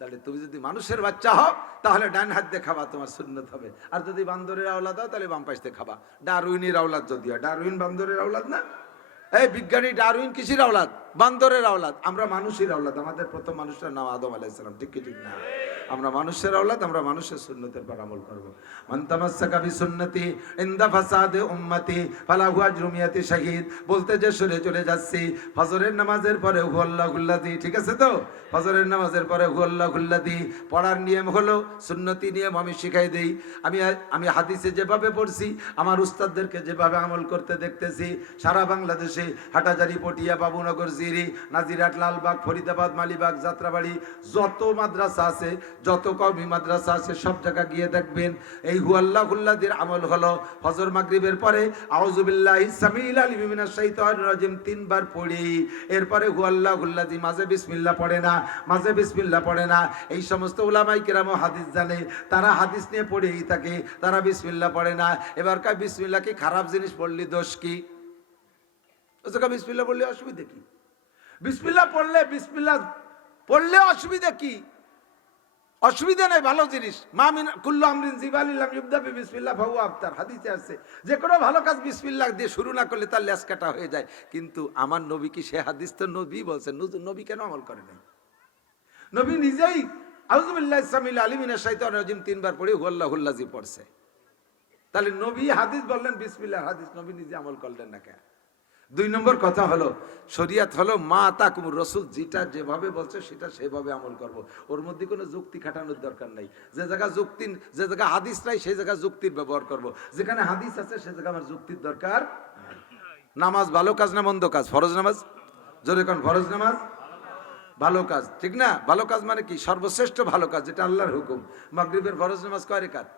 তাহলে তুমি যদি মানুষের বাচ্চা হও তাহলে ডান হাত দিয়ে খাবা, তোমার সুন্নত হবে। আর যদি বান্দরের আওলাদ হও তাহলে বাম পাশ দিয়ে খাবা। ডারউইনের আওলাদ যদি হয়, ডারউইন বান্দরের আওলাদ না? এই বিজ্ঞানী ডারউইন কিসের আওলাদ? বান্দরের আওলাদ। আমরা মানুষের আওলাদ। আমাদের প্রথম মানুষটার নাম আদম আলাইহিস সালাম, ঠিক কি ঠিক না? আমরা মানুষের আওলাদ, আমরা মানুষের সুন্নতের পর আমল করব। মান তামাসসাকা বিসুন্নতি ইনদা ফাসাদে উম্মতি ফালাহু আজরু মিয়াতি শাহীদ। বলতে যে সরে চলে যাচ্ছি ফজরের নামাজের পরে হু আল্লাহুল্লাযী, ঠিক আছে তো? ফজরের নামাজের পরে হু আল্লাহুল্লাযী পড়ার নিয়ম হলো সুন্নতি নিয়ম আমি শিখাই দেই। আমি হাদিসে যেভাবে পড়ছি, আমার উস্তাদদেরকে যেভাবে আমল করতে দেখতেছি, সারা বাংলাদেশে হাটাজারি, পটিয়া, বাবুনগর, জিরি, নাজিরহাট, লালবাগ, ফরিদাবাদ, মালিবাগ, যাত্রাবাড়ি, যত মাদ্রাসা আছে, যত কওমি মাদ্রাসা আছে, সব জায়গা গিয়ে দেখবেন এই হু আল্লাহুল্লাযীর আমল হলো ফজর মাগরিবের পরে আউযু বিল্লাহিস সামিল আলিম মিনাশ শাইতানির রাজিম 3 বার পড়ি। এরপরে হু আল্লাহুল্লাযী, মাঝে বিসমিল্লাহ পড়ে না, মাঝে বিসমিল্লাহ পড়ে না। এই সমস্ত উলামায়ে কেরাম হাদিস জানে, তারা হাদিস নিয়ে পড়েই থাকে, তারা বিসমিল্লাহ পড়ে না। এবার কয় বিসমিল্লাহ কি খারাপ জিনিস? পড়লি দোষ কি? বিসমিল্লাহ পড়লে অসুবিধা কি? বিসমিল্লাহ পড়লে অসুবিধা কি? অসুবিধা নাই, ভালো জিনিস। মামিন কুল্লু আমরিন জিবালিল্লাম ইবদা বিসমিল্লাহ ফাহুয়া আফতার, হাদিসে আছে যে কোনো ভালো কাজ বিসমিল্লাহ দিয়ে শুরু না করলে তার লেজ কাটা হয়ে যায়। কিন্তু আমার নবী কি সে হাদিস তো নবী বলছেন, নবী কেন আমল করে নাই? নবী নিজেই আউযু বিল্লাহিস সামিল আলিম মিনাশ শাইতানির রাজিম 3 বার পড়ে হু আল্লাহুল্লাযী পড়ছে। তাহলে নবী হাদিস বললেন বিসমিল্লাহ, হাদিস নবী নিজে আমল করলেন না কেন? 2 নম্বর কথা হলো শরিয়াত হলো মা তাকুমুর রাসূল, যেটা যেভাবে বলছে সেটা সেভাবে আমল করব। ওর মধ্যে কোনো যুক্তি খাটানোর দরকার নাই। যে জায়গা হাদিস নাই সেই জায়গা যুক্তির ব্যবহার করব। যেখানে হাদিস আছে সে জায়গা আমার যুক্তির দরকার নাই। নামাজ ভালো কাজ না মন্দ কাজ? ফরজ নামাজ, জোরে কোন? ফরজ নামাজ ভালো কাজ, ঠিক না? ভালো কাজ মানে কি? সর্বশ্রেষ্ঠ ভালো কাজ, যেটা আল্লাহর হুকুম। মাগরিবের ফরজ নামাজ কয় রাকাত?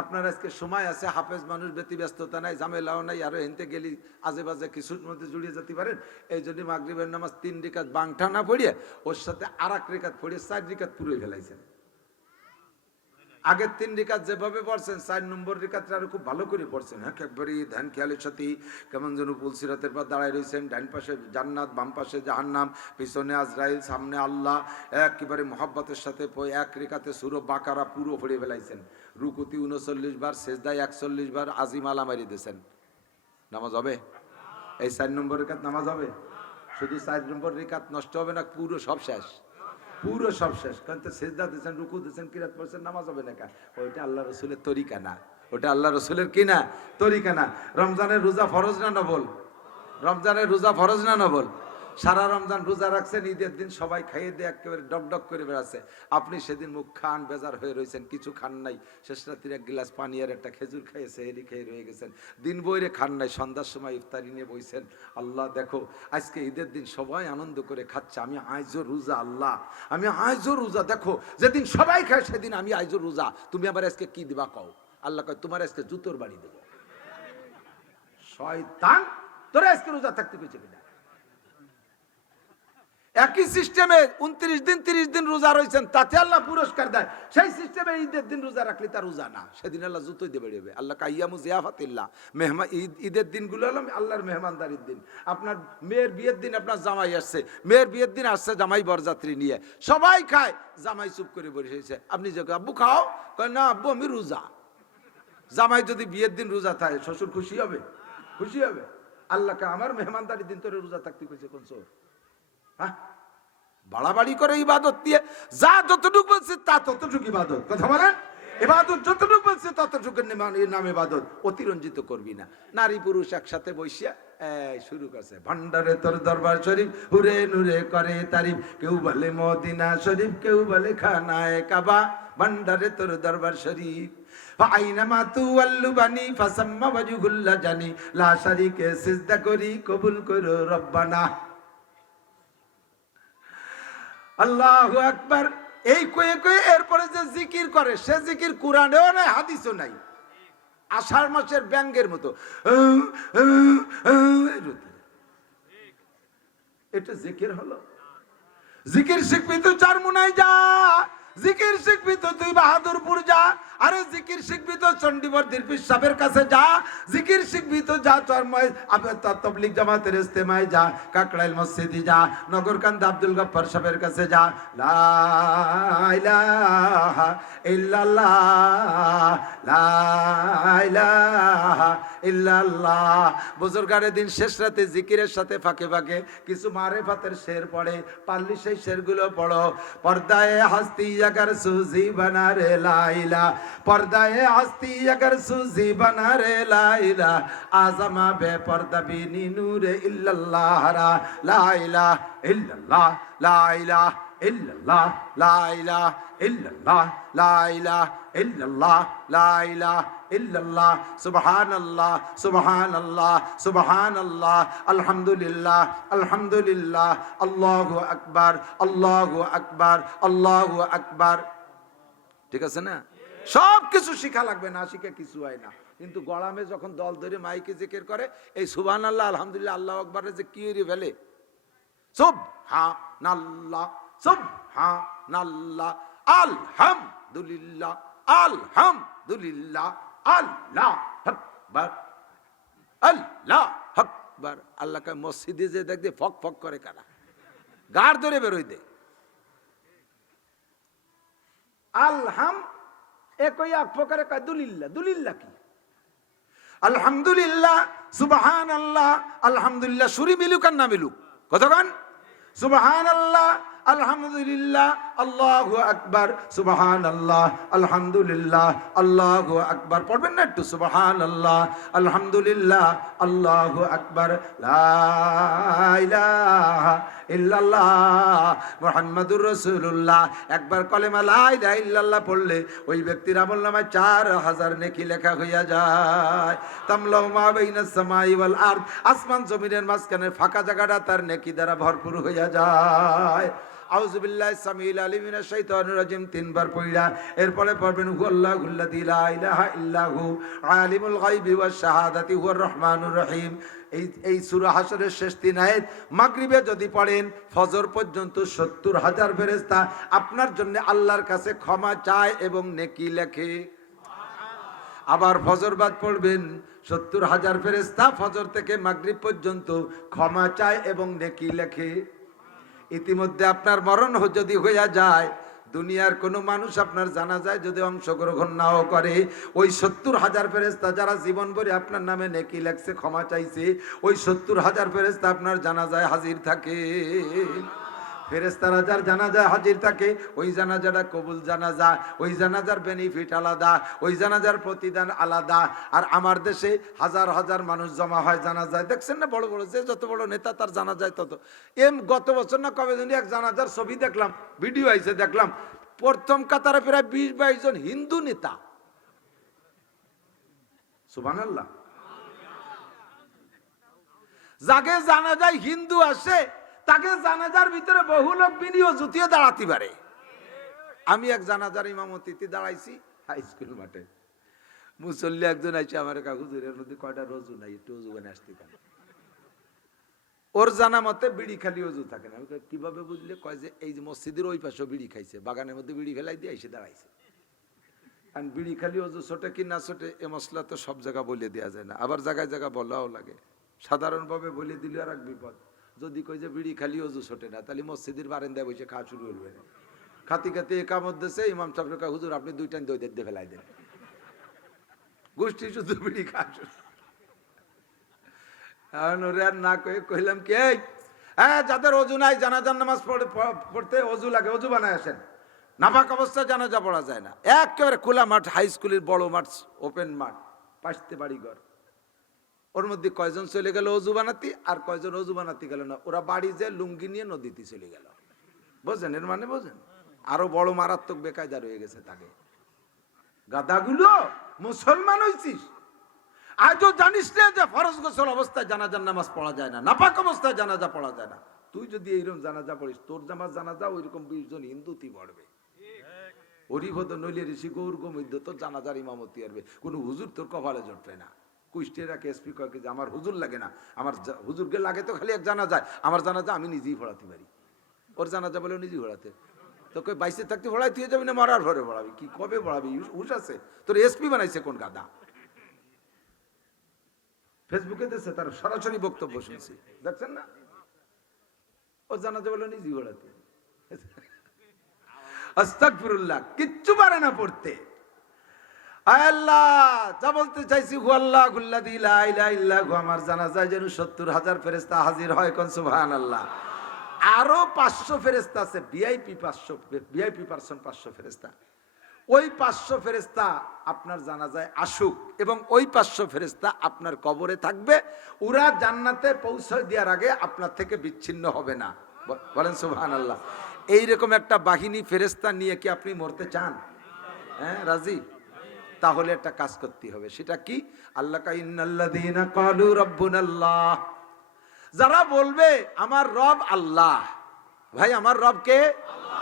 আপনার আজকে সময় আছে, হাফেজ মানুষ, ব্যতিব্যস্ততা নাই, ঝামেলাও নাই, আরো হেনতে গেলি আজে বাজে কিছুর মধ্যে জড়িয়ে যেতে পারেন। এই জন্য মাগরিবের নামাজ 3 রিকাত বাংটা না পড়িয়ে ওর সাথে আর 1 রিকাত পড়িয়ে 4 রিকাত পুরোই ফেলাইছেন। আগের 3 রিকাত যেভাবে পড়ছেন 4 নম্বর রিকাতটা আরো খুব ভালো করে পড়ছেন। হ্যাঁ, একবারে ধ্যান খেয়ালের সাথে কেমন যেন পুলসিরাতের পর দাঁড়ায় রয়েছেন। ডান পাশে জান্নাত, বাম পাশে জাহান্নাম, পিছনে আজরাইল, সামনে আল্লাহ। একেবারে মহব্বতের সাথে 1 রিকাতে সূরা বাকারা পুরো পড়ে ফেলাইছেন। রুকুতি 39 বার, সেজদায় 41 বার, আজিম আলা মারি দিয়েছেন। নামাজ হবে? এই 4 নম্বর রিকাত নামাজ হবে? শুধু 4 নম্বর রিকাত নষ্ট হবে না, পুরো সব শেষ, পুরো সব শেষ। কারণ তো সেজদা দিয়েছেন, রুকু দিয়েছেন, কিরাত পড়ছেন, নামাজ হবে না। ওইটা আল্লাহ রসুলের তরিকা না, ওটা আল্লাহ রসুলের কি না? তরিকা না। রমজানের রোজা ফরজ না নফল? রমজানের রোজা ফরজ না নফল? সারা রমজান রোজা রাখছেন, ঈদের দিন সবাই খাইয়ে দিয়ে একেবারে ডক করে বেড়াচ্ছে। আপনি সেদিন মুখ খান বেজার হয়ে রয়েছেন, কিছু খান নাই। শেষ রাত্রির 1 গ্লাস পানি আর একটা খেজুর খাইয়েছে, এরি খেয়ে রয়ে গেছেন। দিন বইরে খান নাই, সন্ধ্যার সময় ইফতারি নিয়ে বইছেন। আল্লাহ দেখো আজকে ঈদের দিন সবাই আনন্দ করে খাচ্ছে, আমি আইজো রোজা। আল্লাহ আমি আইজো রোজা, দেখো যেদিন সবাই খায় সেদিন আমি আইজো রোজা, তুমি আবার আজকে কি দিবা কও? আল্লাহ কয় তোমার আজকে জুতোর বাড়ি দেবো। শয়তান, তোরা আজকে রোজা থাকতে পেয়েছে কিনা? একই সিস্টেমে 29 দিন 30 দিন রোজা রয়েছেন, তাতে আল্লাহ পুরস্কার দেয়। সেই সিস্টেমে ঈদের দিন রোজা রাখলে তার রোজা না, সেদিন আল্লাহ জুতোই দেবে দেবে। আল্লাহ কাইয়ামু জিয়াফাতিল্লাহ, মেহমান ঈদের দিনগুলো হলো আল্লাহর মেহমানদারির দিন। আপনার মেয়ের বিয়ের দিন আপনার জামাই আসছে, মেয়ের বিয়ের দিন আসছে জামাই বরযাত্রী নিয়ে, সবাই খায়, জামাই চুপ করে বসেছে। আপনি যে আব্বু খাও, কয় না আব্বু আমি রোজা। জামাই যদি বিয়ের দিন রোজা থাকে শ্বশুর খুশি হবে? খুশি হবে? আল্লাহকে আমার মেহমানদারির দিন তোরে রোজা থাকতে কইছে কোন চোর? হ্যাঁ, বাড়াবাড়ি করে ইবাদত দিয়ে যা যতটুকু বলছে তা ততটুকু ইবাদত। কথা বলেন, ইবাদত যতটুকু বলছে ততটুকু নাম ইবাদত, অতিরঞ্জিত করবি না। নারী পুরুষ একসাথে বসিয়া শুরু করছে, ভান্ডারে তোর দরবার শরীফ, হুরে নুরে করে তারিফ, কেউ বলে মদিনা শরীফ, কেউ বলে খানায়ে কাবা, ভান্ডারে তোর দরবার শরীফ। ফাইনামা তুওয়াল্লু বানি ফাসাম্মা ওয়াজহুল্লাহ জানি, লা শারীকে সিজদা করি, কবুল করো রব্বানা। আল্লাহু আকবার। এই কয়ে কয়ে এরপরে যে জিকির করে সে জিকির কোরআনেও নাই, হাদিসও নাই। আষাঢ় মাসের ব্যাঙ্গের মতো এটা জিকির হলো? জিকির শিখবি তো চারমুনাই যা, জিকির শিখবি তো তুই বাহাদুরপুর যা। আরে জিকির শিখবি তো চণ্ডীবর্দির পীর সাহেবের কাছে যা, জিকির শিখবি তো যা চরময় তবলিগ জামাতের ইস্তেমায় যা, কাকড়াইল মসজিদে যা, নগরকান্দা আব্দুল গফফার সাহেবের কাছে যা। লা ইলাহা ইল্লাল্লাহ, লা ইলাহা ইল্লাল্লাহ। বুজুর্গানের দিন শেষ রাতে জিকিরের সাথে ফাঁকে ফাঁকে কিছু মারেফাতের শের পড়ে, পারলি সেই শেরগুলো পড়ো। পর্দায়ে হস্তি अगर सूजी बना रे लाइला, पर्दाए हस्ती अगर सूजी बना रे लाइला, आजमा बे पर्दा बीनी नूरे इल्लल्लाह ला इलाहा इल्लल्लाह, ला इलाहा इल्लल्लाह, ला इलाहा इल्लल्लाह, ला इलाहा इल्लल्लाह, ला इलाहा इल्लल्लाह, सुबहानल्लाह सुबहानल्लाह सुबहानल्लाह, अल्हम्दुलिल्लाह अल्हम्दुलिल्लाह, अल्लाहु अकबर अल्लाहु अकबर अल्लाहु अकबर। ঠিক আছে না? সব কিছু শিখা লাগবে, না শিখে কিছু হয় না। কিন্তু গড়ামে যখন দল ধরে মাইকে জিকির করে, এই সুবহানাল্লাহ আলহামদুলিল্লাহ আল্লাহু আকবারে যে কি হইরে ফেলে, সুবহানাল্লাহ সুবহানাল্লাহ আলহামদুলিল্লাহ আলহামদুলিল্লাহ আল্লাহ আকবার আল্লাহ আকবার। আল্লাহকে মসজিদে যে দেখ দে ফক ফক করে কারা, গাড় ধরে বেরোই দে। আলহাম একই এক প্রকারে কয় দুলিল্লাহ। দুলিল্লাহ কি? আলহামদুলিল্লাহ সুবহানাল্লাহ আলহামদুলিল্লাহ সুরি মিলুক আর না মিলুক, কতক্ষণ? সুবহানাল্লাহ আলহামদুলিল্লাহ আল্লাহু আকবার, সুবহানাল্লাহ আলহামদুলিল্লাহ আল্লাহু আকবার। পড়বেন না একটু? সুবহানাল্লাহ আলহামদুলিল্লাহ আল্লাহু আকবার, লা ইলাহা ইল্লাল্লাহ মুহাম্মাদুর রাসূলুল্লাহ। একবার কলেমা লা ইলাহা ইল্লাল্লাহ পড়লে ওই ব্যক্তির আমলনামায় 4000 নেকি লেখা হইয়া যায়। তামলাউ মা বাইনাস সামাই ওয়াল আরদ, আসমান জমিনের মাঝখানে ফাঁকা জায়গাটা তার নেকি দ্বারা ভরপুর হইয়া যায়। আউযু বিল্লাহি সামিউল আলিম মিনাশ শাইতানির রাজিম 3 বার পড়া। এরপরে পড়বেন হুয়াল্লাহুল্লাযী লা ইলাহা ইল্লাহু আলিমুল গায়বি ওয়াশ শাহাদাতি হুয়ার রহমানুর রহিম। এই সূরা হাশরের শেষ 3 আয়াত মাগরিবে যদি পড়েন ফজর পর্যন্ত 70,000 ফেরেশতা আপনার জন্য আল্লাহর কাছে ক্ষমা চায় এবং নেকি লেখে। আবার ফজর বাদ পড়বেন 70,000 ফেরেশতা ফজর থেকে মাগরিব পর্যন্ত ক্ষমা চায় এবং নেকি লেখে। ইতিমধ্যে আপনার মরণ যদি হইয়া যায়, দুনিয়ার কোনো মানুষ আপনার জানাজায় যদি অংশগ্রহণ নাও করে, ওই 70,000 ফেরেশতা যারা জীবন ভরে আপনার নামে নেকি লেখছে, ক্ষমা চাইছে, ওই 70,000 ফেরেশতা আপনার জানাজায় হাজির থাকে। ফেরেশতারা যার জানাজায় হাজির থাকে, ওই জানাজাটা কবুল জানাজা, ওই জানাজার বেনিফিট আলাদা, ওই জানাজার প্রতিদান আলাদা। আর আমার দেশে হাজার হাজার মানুষ জমা হয় জানাজায়, দেখছেন না? বড় বড় যে যত বড় নেতা তার জানাজায় তত। গত বছর না কবে জানি এক জানাজার ছবি দেখলাম, ভিডিও আইছে দেখলাম, প্রথম কাতারে প্রায় 20-22 জন হিন্দু নেতা। সুবহানাল্লাহ। যাকে জানাজায় হিন্দু আসে তাকে জানাজার ভিতরে বহু লোক বিনিয়োগ জুতিয়ে দাঁড়াতে পারে। আমি এক জানাজার ইমামতিতে দাঁড়াইছি হাই স্কুল মাঠে। মুসল্লি একজন আইছে আমার কাকুজুরের মধ্যে কয়টা রজু নাই, একটু অজু বানিয়ে আসতে পারে। ওর জানা মতে বিড়ি খালি অজু থাকে না। কিভাবে বুঝলে? কয় যে এই যে মসজিদের ওই পাশে বিড়ি খাইছে, বাগানের মধ্যে বিড়ি ফেলাই দিয়ে এসে দাঁড়াইছে। কারণ বিড়ি খালি অজু ছোটে কি না ছোটে এ মশলা তো সব জায়গা বলে দেওয়া যায় না, আবার জায়গায় জায়গায় বলাও লাগে। সাধারণভাবে বলে দিলে আর এক বিপদ। যদি কই যে বিড়ি খালি অজু ছোটে না, তাহলে মসজিদের বারান্দায় বসে খাওয়া শুরু করবে। খাতি খাতি একামত দেশে ইমাম সাহেবের কাছে, হুজুর আপনি 2 টাইম দই দিয়ে ফেলাই দেন। গোষ্ঠী শুধু বিড়ি খাওয়া। না কইলাম কি, হ্যাঁ যাদের অজু নাই জানাজার নামাজ পড়তে অজু লাগে, অজু বানায় আসেন। নাপাক অবস্থায় জানাজা পড়া যায় না। একেবারে খোলা মাঠ, হাই স্কুলের বড় মাঠ, ওপেন মাঠ, পাশতে বাড়িঘর। ওর মধ্যে কয়জন চলে গেল অজু বানাতি, আর কয়জন অজু বানাতে গেল না, ওরা বাড়ি যে লুঙ্গি নিয়ে নদীতে চলে গেল। বোঝেন এর মানে? বোঝেন? আরো বড় মারাত্মক বেকায়দা রয়ে গেছে তাকে। গাদাগুলো মুসলমান হইছিস, আজও জানিস না যে ফরজ গোসল অবস্থায় জানাজার নামাজ পড়া যায় না, নাপাক অবস্থায় জানাজা পড়া যায় না। তুই যদি এইরকম জানাজা পড়িস, তোর জামার জানাজা ওইরকম 20 জন হিন্দু তুই পড়বে। হরিভদ নইলে ঋষি গৌর গোমধ্য তোর জানাজার ইমামতি আসবে, কোন হুজুর তোর কপালে জটবে না। কুষ্টিয়ার এক এসপি কয় যে আমার হুজুর লাগে না, আমার হুজুরকে লাগে তো খালি এক জানাজায়, আমার জানাজা আমি নিজেই পড়াতে পারি। ওর জানাজা বলে নিজেই পড়াতে। তোকে বাইসে থাকতে ভরাই তুই যাবি না মরার ঘরে ভরাবি? কি কবে ভরাবি? হুশ আছে? তোর এসপি বানাইছে কোন গাদা? ফেসবুকে দিচ্ছে, তার সরাসরি বক্তব্য শুনছি, দেখছেন না? ও জানাতে বলে নিজেই ভরাতে। আস্তাগফিরুল্লাহ, কিচ্ছু পারে না পড়তে। আল্লাহ যা বলতে চাইছি, হুয়াল্লাহ গুল্লাযী লা ইলাহা ইল্লা হু, আমার জানাজায় যেন ৭০,০০০ ফেরেশতা হাজির হয়, কোন সুবহানাল্লাহ। আরো 500 ফেরেশতা আছে, ভিআইপি 500, ভিআইপি পারসন 500 ফেরেশতা। ওই 500 ফেরেশতা আপনার জানাজায় আসুক এবং ওই 500 ফেরেশতা আপনার কবরে থাকবে। ওরা জান্নাতে পৌঁছে দেওয়ার আগে আপনার থেকে বিচ্ছিন্ন হবে না, বলেন সুবহানাল্লাহ। এইরকম একটা বাহিনী ফেরেশতা নিয়ে কি আপনি মরতে চান? হ্যাঁ, রাজি? তাহলে একটা কাজ করতে হবে, সেটা কি? আল্লাহ কা ইন্নাল্লাযীনা ক্বালু রাব্বুনাল্লাহ, যারা বলবে আমার রব আল্লাহ। ভাই, আমার রব কে? আল্লাহ।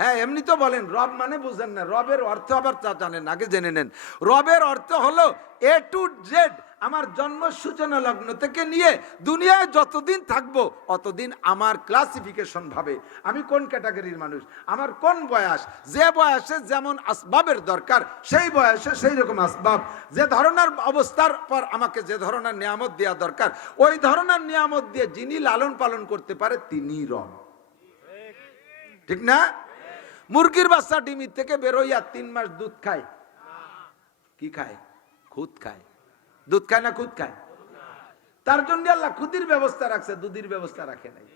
হ্যাঁ, এমনি তো বলেন রব মানে বুঝেন না, রবের অর্থ আবার তা জানেন, আগে জেনে নেন। রবের অর্থ হলো এ টু জেড, আমার জন্ম সূচনা লগ্ন থেকে নিয়ে দুনিয়ায় যতদিন থাকবো অতদিন আমার ক্লাসিফিকেশন ভাবে আমি কোন ক্যাটাগরির মানুষ, আমার কোন বয়স, যে বয়সে যেমন আসবাবের দরকার সেই বয়সে সেই রকম আসবাব, যে ধরনের অবস্থার পর আমাকে যে ধরনের নিয়ামত দেওয়া দরকার ওই ধরনের নিয়ামত দিয়ে যিনি লালন পালন করতে পারে তিনি রব, ঠিক না? মুরগির বাচ্চা ডিমির থেকে বেরোইয়া 3 মাস দুধ খায়, কি খায়? খুদ খায়। দুধ খায় না খুদ খায়? তার জন্য আল্লাহ খুদির ব্যবস্থা রাখছে, দুধের ব্যবস্থা রাখে নাই।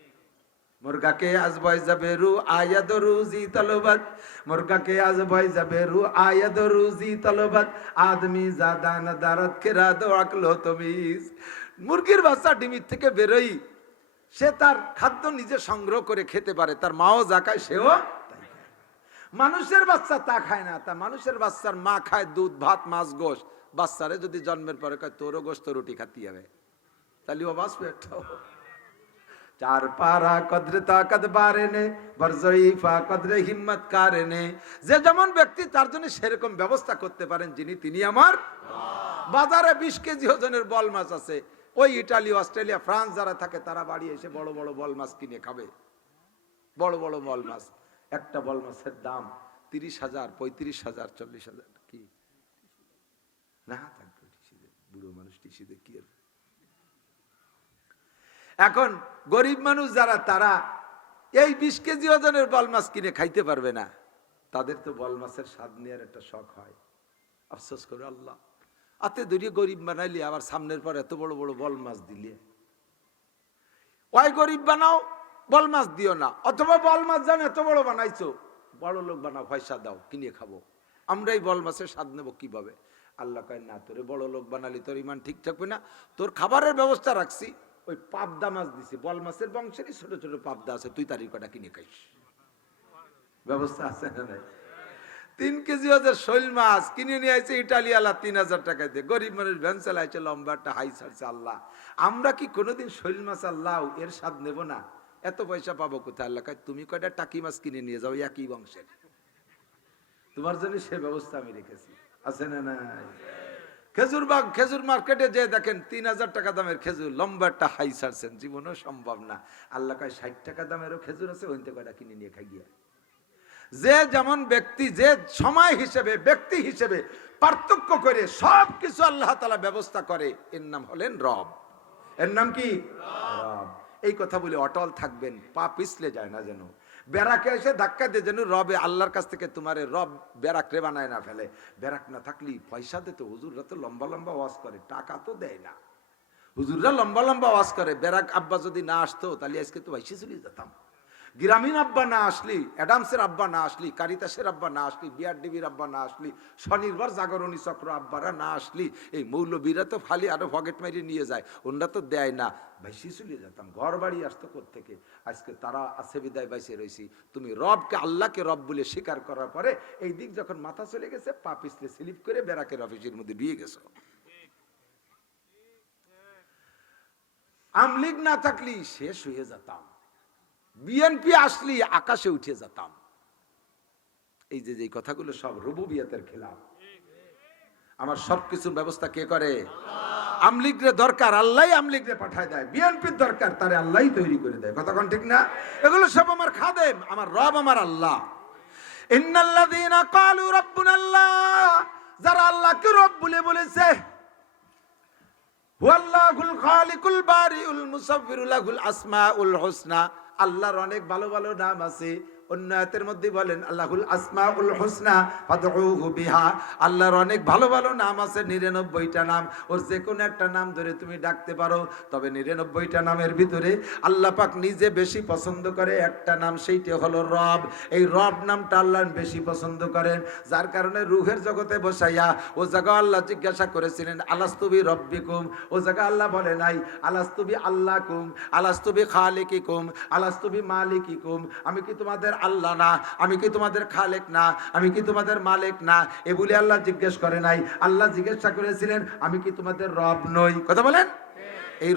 মুরগাকে আজ ভয় যাবে রু আয়াদ রুজি তলবাত, মুরগাকে আজ ভয় যাবে রু আয়াদ রুজি তলবাত, আদমি জাদান দারাত কেরা দো আকলো তমিজ। মুরগির বাচ্চা ডিমির থেকে বেরোই, সে তার খাদ্য নিজে সংগ্রহ করে খেতে পারে, তার মাও যা খায় সেও তাই খায়। মানুষের বাচ্চা তা খায় না, তা মানুষের বাচ্চার মা খায় দুধ ভাত মাছ গোশ। বাচ্চারে যদি জন্মের পরে কয় তোরও গোস্ত রুটি খাতি হবে, তাহলে ও বাঁচবে একটাও। চার পারা কদরে তাকত বারেনে বরজইফা কদরে হিম্মত কারেনে, যে যেমন ব্যক্তি তার জন্য সেরকম ব্যবস্থা করতে পারেন যিনি, তিনি আমার। বাজারে 20 কেজি ওজনের বল মাছ আছে, ওই ইটালি অস্ট্রেলিয়া ফ্রান্স যারা থাকে তারা বাড়ি এসে বড় বড় বল মাছ কিনে খাবে। বড় বড় বল মাছ, একটা বল মাছের দাম 30,000, 35,000, 40,000। কি না থাকবে টিসিতে, বুড়ো মানুষ টিসিতে কি? এখন গরিব মানুষ যারা, তারা এই 20 কেজি ওজনের বল মাছ কিনে খাইতে পারবে না, তাদের তো বল মাছের স্বাদ নেওয়ার একটা শখ হয়। আফসোস করে আল্লাহ আতে দূরে গরিব বানাইলি, আবার সামনের পর এত বড় বড় বল মাছ দিলে। ওই গরিব বানাও, বল মাছ দিও না, অথবা বল মাছ জান এত বড় বানাইছো, বড় লোক বানাও, পয়সা দাও, কিনে খাবো। আমরাই বল মাছের স্বাদ নেবো কিভাবে? আল্লাহ কয় না, তোরে বড় লোক বানালি তোর ইমান ঠিক থাকবে না, তোর খাবারের ব্যবস্থা রাখছি, ওই পাবদা মাছ দিছি, বল মাছের বংশেরই ছোট ছোট পাবদা আছে, তুই তারি কটা কিনে খাইস। ব্যবস্থা আছে না নাই? 3 কেজি ওজনের শৈল মাছ কিনে নিয়ে আসছে ইটালিয়ালা 3000 টাকা দিয়ে, গরিব মানুষ ভ্যান চালাইছে, লম্বা একটা হাই ছাড়ছে। আল্লাহ, আমরা কি কোনোদিন শৈল মাছ আল্লাহ এর স্বাদ নেব না? এত পয়সা পাবো কোথায়? আল্লাহ কয় তুমি কয়টা টাকি মাছ কিনে নিয়ে যাও, একই বংশের, তোমার জন্য সে ব্যবস্থা আমি রেখেছি। আছে না নাই? খেজুর বাগ, খেজুর মার্কেটে যে দেখেন 3000 টাকা দামের খেজুর, লম্বা একটা হাই ছাড়ছেন, জীবনও সম্ভব না। আল্লাহ কয় 60 টাকা দামেরও খেজুর আছে, ওইতে কয়টা কিনে নিয়ে খাই গিয়া। যে যেমন ব্যক্তি, যে সময় হিসেবে, ব্যক্তি হিসেবে পার্থক্য করে সব কিছু আল্লাহ তাআলা ব্যবস্থা করে, এর নাম হলেন রব। এর নাম কি? রব। এই কথা বলে অটল থাকবেন, পা পিছলে যায় না যেন, বেড়াকে এসে ধাক্কা দিয়ে যেন রবে আল্লাহর কাছ থেকে তোমার রব বেড়াকরে বানায় না ফেলে। বেড়াক না থাকলে পয়সা দিত, হুজুররা তো লম্বা লম্বা ওয়াজ করে, টাকা তো দেয় না। হুজুররা লম্বা লম্বা ওয়াজ করে, বেড়াক আব্বা যদি না আসতো তাহলে আজকে তো বাইশে চলে যেতাম। গ্রামীণ আব্বা না আসলি, অ্যাডামসের আব্বা না আসলি, কারিতাসের আব্বা না আসলি, বিআরডিবির আব্বা না আসলি, স্বনির্ভর জাগরণী চক্র আব্বারা না আসলি, এই মৌলবীরা তো খালি আরো পকেট মারিয়ে নিয়ে যায়, ওনরা তো দেয় না, বাইশে চলে যেতাম। ঘর বাড়ি আসতো কোত্থেকে? আজকে তারা আছে বিদায় বাইসে রয়েছি। তুমি রবকে, আল্লাহকে রব বলে স্বীকার করার পরে এই দিক যখন মাথা চলে গেছে, পা পিছলে স্লিপ করে বেড়াকের অফিসের মধ্যে দিয়ে গেছো। আমলিগ না থাকলি শেষ হয়ে যেতাম, বিএনপি আসলি আকাশে উঠে যেতাম। এই যে যে কথাগুলো সব রুবুবিয়তের খেলাফ। আমার সবকিছুর ব্যবস্থা কে করে? আমলিগরে দরকার আল্লাহ আমলিগরে পাঠায় দেয়, বিএনপির দরকার তারে আল্লাহ তৈরি করে দেয়। কথা কোন ঠিক না? এগুলো সব আমার খাদেম, আমার রব আমার আল্লাহ। ইন্নাল্লাযীনা ক্বালু রাব্বুনাল্লাহ, যারা আল্লাহকে রব বলে বলেছে, হুয়াল্লাহুল খালিকুল বারিউল মুসাব্বিরু লাহুল আসমাউল হুসনা, আল্লাহর অনেক ভালো ভালো নাম আছে। অন্য আয়াতের মধ্যে বলেন আল্লাহুল আসমাউল হুসনা ফাদউহু বিহা, আল্লাহর অনেক ভালো ভালো নাম আছে, 99টা নাম। ওর যে কোনো একটা নাম ধরে তুমি ডাকতে পারো, তবে 99টা নামের ভিতরে আল্লাহ পাক নিজে বেশি পছন্দ করে একটা নাম, সেইটা হলো রব। এই রব নামটা আল্লাহ বেশি পছন্দ করেন, যার কারণে রুহের জগতে বসাইয়া ও জায়গা আল্লাহ জিজ্ঞাসা করেছিলেন আলাস্তুবি রব্বিকুম, ও জায়গা আল্লাহ বলে নাই আলাস্তুবি আল্লাহকুম, আলাস্তুবি খালিকিকুম, আলাস্তুবি মালিকিকুম, আমি কি তোমাদের আল্লাহ না, আমি কি তোমাদের খালেক না, আমি কি তোমাদের মালিক না, এ বলে আল্লাহ জিজ্ঞেস করে নাই। আল্লাহ জিজ্ঞাসা করেছিলেন আমি কি তোমাদের রব নই? কথা বলেন। এই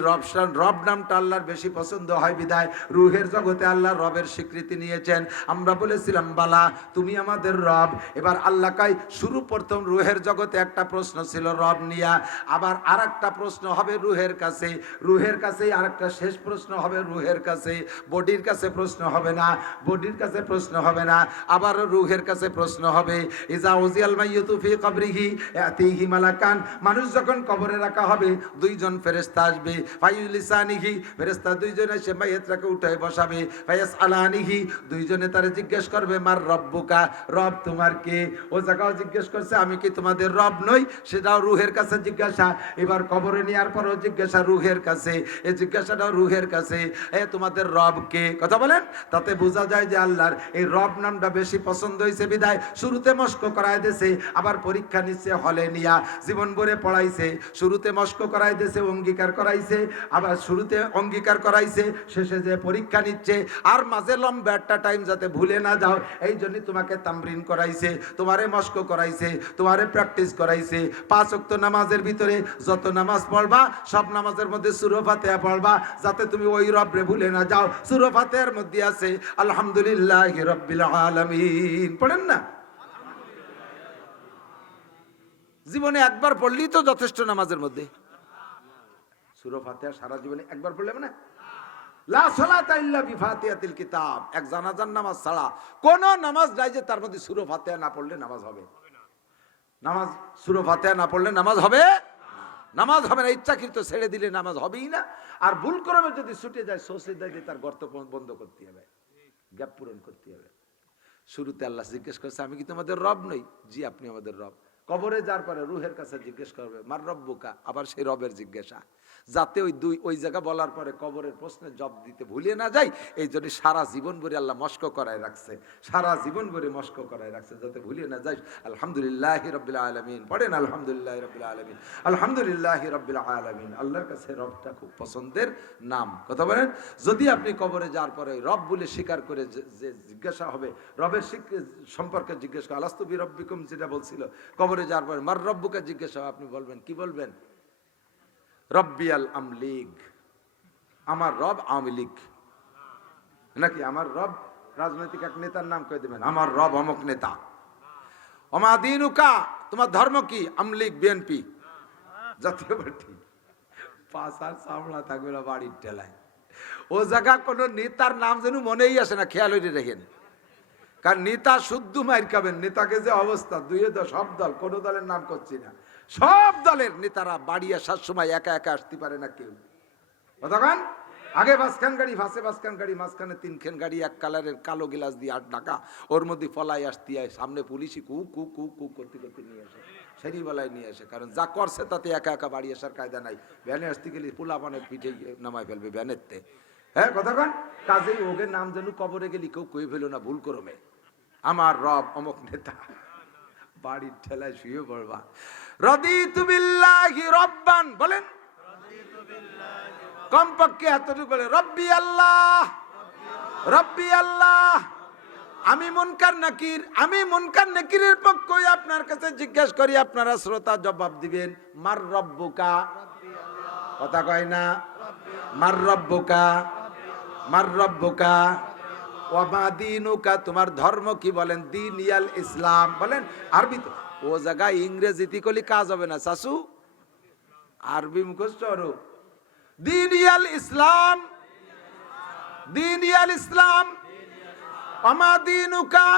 রব নামটা আল্লাহর বেশি পছন্দ হয় বিদায় রুহের জগতে আল্লাহ রবের স্বীকৃতি নিয়েছেন। আমরা বলেছিলাম বালা তুমি আমাদের রব। এবার আল্লাহ কাই শুরু প্রথম রুহের জগতে একটা প্রশ্ন ছিল রব নিয়া, আবার আর একটা প্রশ্ন হবে রুহের কাছে, রুহের কাছে আর একটা শেষ প্রশ্ন হবে রুহের কাছে, বডির কাছে প্রশ্ন হবে না, বডির কাছে প্রশ্ন হবে না, আবার রুহের কাছে প্রশ্ন হবে। ইজা উজিয়াল মাইয়িতু ফি কবরিহি ইয়াতিহি মালাকান, মানুষ যখন কবরে রাখা হবে দুইজন ফেরেশতা আসবে, ফায়ুলিসানিহি, ফেরেশতা দুইজন এসে মাইয়িতটাকে উঠায় বসাবে, ফায়াসআলানিহি, দুইজনে তারে জিজ্ঞেস করবে মার রব্বুকা, রব তোমার কে? ও জায়গাও জিজ্ঞেস করছে আমি কি তোমাদের রব নই, সেটাও রুহের কাছে জিজ্ঞাসা। এবার কবরে নেওয়ার পরও জিজ্ঞাসা রুহের কাছে, এই জিজ্ঞাসাটাও রুহের কাছে, এ তোমাদের রব কে? কথা বলেন। তাতে বোঝা যায় যে আল্লাহর এই রব নামটা বেশি পছন্দ হয়েছে বিদায় শুরুতে মস্ক করায় দিয়েছে, আবার পরীক্ষা নিচ্ছে হলে নিয়া, জীবন ভরে পড়াইছে, শুরুতে মস্ক করায় দিয়েছে, অঙ্গীকার করাইছে, আবার শুরুতে অঙ্গীকার করাইছে, শেষে যে পরীক্ষা নিচ্ছে, আর মাঝে লম্বা একটা টাইম যাতে ভুলে না যাও এই জন্য তোমাকে তামরিন করাইছে, তোমারে মস্ক করাইছে, তোমারে প্র্যাকটিস করাইছে। 5 ওয়াক্ত নামাজের ভিতরে যত নামাজ পড়বা সব নামাজের মধ্যে সূরা ফাতিহা পড়বা, যাতে তুমি ওই রবরে ভুলে না যাও। সূরা ফাতিহার মধ্যে আছে আলহামদুলিল্লাহি রাব্বিল আলামিন, পড়েন না? জীবনে একবার পড়লেই তো যথেষ্ট নামাজের মধ্যে। সূরা ফাতিহা সারা জীবনে একবার পড়লে মানে লা সালাতা ইল্লা বিফাতিহাতিল কিতাব, এক জানাজার নামাজ ছাড়া কোন নামাজ নাই যে তার মধ্যে সূরা ফাতিহা না পড়লে নামাজ হবে। নামাজ সূরা ফাতিহা না পড়লে নামাজ হবে, নামাজ হবে না। ইচ্ছাকৃত ছেড়ে দিলে নামাজ হবেই না। আর ভুল ক্রমে যদি ছুটে যায় সোসিদায় দিয়ে তার গর্ত বন্ধ করতে হবে, গ্যাপ পূরণ করতে হবে। শুরুতে আল্লাহ জিজ্ঞেস করছে আমি কি তোমাদের রব নই? জি আপনি আমাদের রব। কবরে যার পরে রুহের কাছে জিজ্ঞেস করবে মার রব্বুকা, আবার সেই রবের জিজ্ঞাসা, যাতে ওই জায়গা বলার পরে কবরের প্রশ্নের জবাব দিতে ভুলে না যায়। এই জন্য সারা জীবন ভরে আল্লাহ মস্ক করায় রাখছে, সারা জীবন ভরে মস্ক করায় রাখছে যাতে ভুলে না যায়। আলহামদুলিল্লাহি রাব্বিল আলামিন, পড়েন আলহামদুলিল্লাহি রাব্বিল আলামিন, আলহামদুলিল্লাহি রাব্বিল আলামিন। আল্লাহর কাছে রবটা খুব পছন্দের নাম। কথা বলেন। যদি আপনি কবরে যাওয়ার পরে রব বলে স্বীকার করে যে জিজ্ঞাসা হবে রবের সম্পর্কে জিজ্ঞেস করা, আলাস্তু বিরব্বিকুম যেটা বলছিল, কবরে যাওয়ার পরে মার রব্বুকা জিজ্ঞাসা আপনি বলবেন কি বলবেন? রব্বিয়াল আমলিক, আমার রব আওয়ামী লীগ নাকি আমার রব রাজনৈতিক এক নেতার নাম কয়ে দেবেন আমার রব অমুক নেতা। ওমা দীনুকা, তোমার ধর্ম কি? আমলিগ, বিএনপি, জাতীয় পার্টি। পাশার সামলা থাকবে না বাড়ির টেলায়। ও জায়গা কোন নেতার নাম যেন মনেই আসে না, খেয়াল হয়ে রেখেন। কারণ নেতা শুদ্ধ মাইর খাবেন। নেতাকে যে অবস্থা, সব দল, কোন দলের নাম করছি না, সব দলের নেতারা বাড়ি আসার সময় একা একা আসতে পারে না কেউ। কতক্ষণ আগে বাসখান গাড়ি, ফাঁসে বাসখান গাড়ি, মাঝখানে 3 গাড়ি, এক কালারের কালো গিলাস দিয়ে 8 টাকা, ওর মধ্যে ফলাই আসতে হয়, সামনে পুলিশই কু কু কু কু করতে করতে নিয়ে আসে, সেই বেলায় নিয়ে আসে। কারণ যা করছে তাতে একা একা বাড়ি আসার কায়দা নাই। ভ্যানে আসতে গেলে পোলাপানের পিঠে নামাই ফেলবে ভ্যানেরতে। হ্যাঁ কতক্ষণ কাজেই ওকে নাম যেন কবরে গেলি কেউ কয়ে ফেলো না ভুল করমে আমার রব অমুক নেতা। বাড়ির ঠেলায় শুয়ে পড়বা। রাদিতু বিল্লাহি রব্বান, বলেন কমপক্ষে এতটুকু বলে রব্বি আল্লাহ, রব্বি আল্লাহ। আমি মুনকার নাকির, আমি মুনকার নাকিরের পক্ষে আপনার কাছে জিজ্ঞাসা করি, আপনারা শ্রোতা জবাব দিবেন মার রব্বুকা। কথা কয় না মার রব্বুকা, মার রব্বুকা ওয়া দীনুকা, তোমার ধর্ম কি? বলেন দীনিয়াল ইসলাম। বলেন আরবি তো ও জায়গায় ইংরেজিতে কলি কাজ হবে না শাশু, আরবি মুখস্থ করো। দীনিয়াল ইসলাম, দীনিয়াল ইসলাম। ওয়া দীনুকা,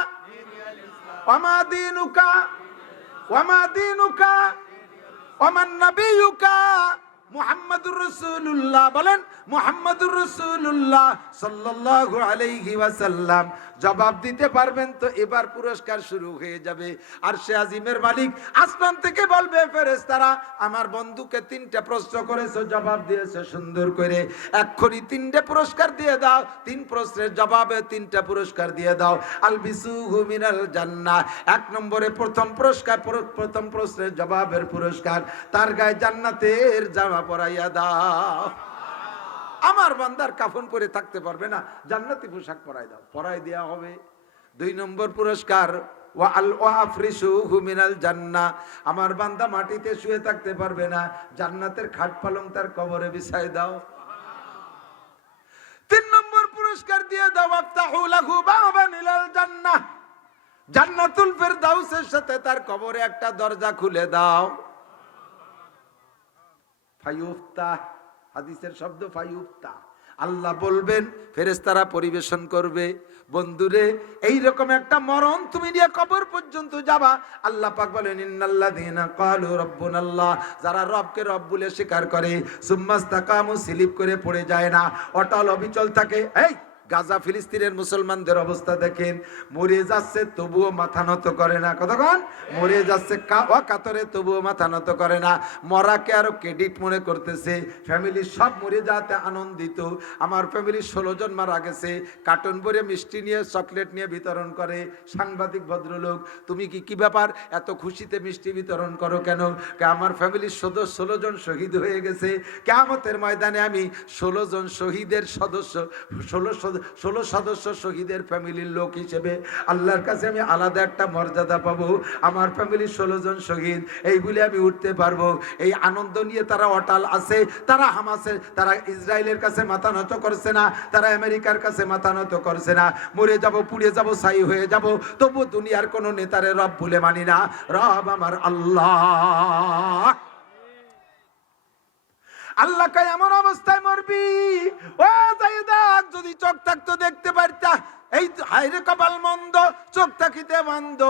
ওয়ামা দীনুকা ওয়ামা দীনুকা ওয়ামান নাবিয়ুকা মুহাম্মাদুর রাসূলুল্লাহ। বলেন মুহাম্মাদুর রাসূলুল্লাহ সাল্লাল্লাহু আলাইহি ওয়াসাল্লাম। জবাব দিতে পারবেন তো এবার পুরস্কার শুরু হয়ে যাবে। আরশে আজিমের মালিক আসমান থেকে বলবে, ফেরেশতারা আমার বন্ধুকে 3টা প্রশ্ন করেছো, জবাব দিয়েছে সুন্দর করে, এক্ষুনি 3টে পুরস্কার দিয়ে দাও। 3 প্রশ্নের জবাবে 3টা পুরস্কার দিয়ে দাও। আলবিসুহু মিনাল জান্নাহ। 1 নম্বরে প্রথম পুরস্কার, প্রথম প্রশ্নের জবাবের পুরস্কার, তার গায়ে জান্নাতের জামা পরাইয়া দাও। আমার বান্দার কাফন পরে থাকতে পারবে না, জান্নাতি পোশাক পরাই দাও, পরাই দেওয়া হবে। 2 নম্বর পুরস্কার, ওয়াফরিশুহু মিনাল জান্নাহ। আমার বান্দা মাটিতে শুয়ে থাকতে পারবে না, জান্নাতের খাট পালং তার কবরে বিছাই দাও। 3 নম্বর পুরস্কার দিয়ে দাও, আফতাহু লাহু বাবান ইলাল জান্নাহ। জান্নাতুল ফেরদাউসের সাথে তার কবরে একটা দরজা খুলে দাও। ফায়ুফতা, হাদিসের শব্দ ফায়ুফতা। আল্লাহ বলবেন, ফেরেশতারা পরিবেশন করবে, বন্ধুরে এইরকম একটা মরণ তুমি নিয়ে কবর পর্যন্ত যাবা। আল্লাহ পাক বলেন, ইন্নাল্লাযীনা ক্বালু রাব্বুনাল্লাহ, যারা রবকে রব বলে স্বীকার করে, সুম্মাস্তাকামু, স্লিপ করে পড়ে যায় না, অটল অবিচল থাকে। এই গাজা ফিলিস্তিনের মুসলমানদের অবস্থা দেখেন, মরে যাচ্ছে তবুও মাথা নত করে না। কতক্ষণ মরে যাচ্ছে কাতরে, তবুও মাথা নত করে না। মরাকে আরো ক্রেডিট মনে করতেছে, ফ্যামিলি সব মরে যাতে আনন্দিত। আমার ফ্যামিলি 16 জন মারা গেছে, কার্টন ভরে মিষ্টি নিয়ে চকলেট নিয়ে বিতরণ করে। সাংবাদিক ভদ্রলোক, তুমি কি ব্যাপার, এত খুশিতে মিষ্টি বিতরণ করো কেন? আমার ফ্যামিলির 16 জন শহীদ হয়ে গেছে, কিয়ামতের ময়দানে আমি 16 জন শহীদের সদস্য, 16 সদস্য শহীদের ফ্যামিলির লোক হিসেবে আল্লাহর কাছে আমি আলাদা একটা মর্যাদা পাবো। আমার ফ্যামিলির 16 জন শহীদ, এই বলে আমি উঠতে পারবো। এই আনন্দ নিয়ে তারা অটাল আছে। তারা হামাসের, তারা ইসরায়েলের কাছে মাথা নত করছে না, তারা আমেরিকার কাছে মাথা নত করছে না। মরে যাব, পুড়ে যাব, ছাই হয়ে যাব, তবু দুনিয়ার কোন নেতারে রব বলে মানি না। রব আমার আল্লাহ। আল্লাহ কয় এমন অবস্থায় মরবি, ও যাইদা, যদি চোখ থাকতো দেখতে পারতা। এই হায়রে কপাল মন্দ, চোখ থাকিতে বন্ধ।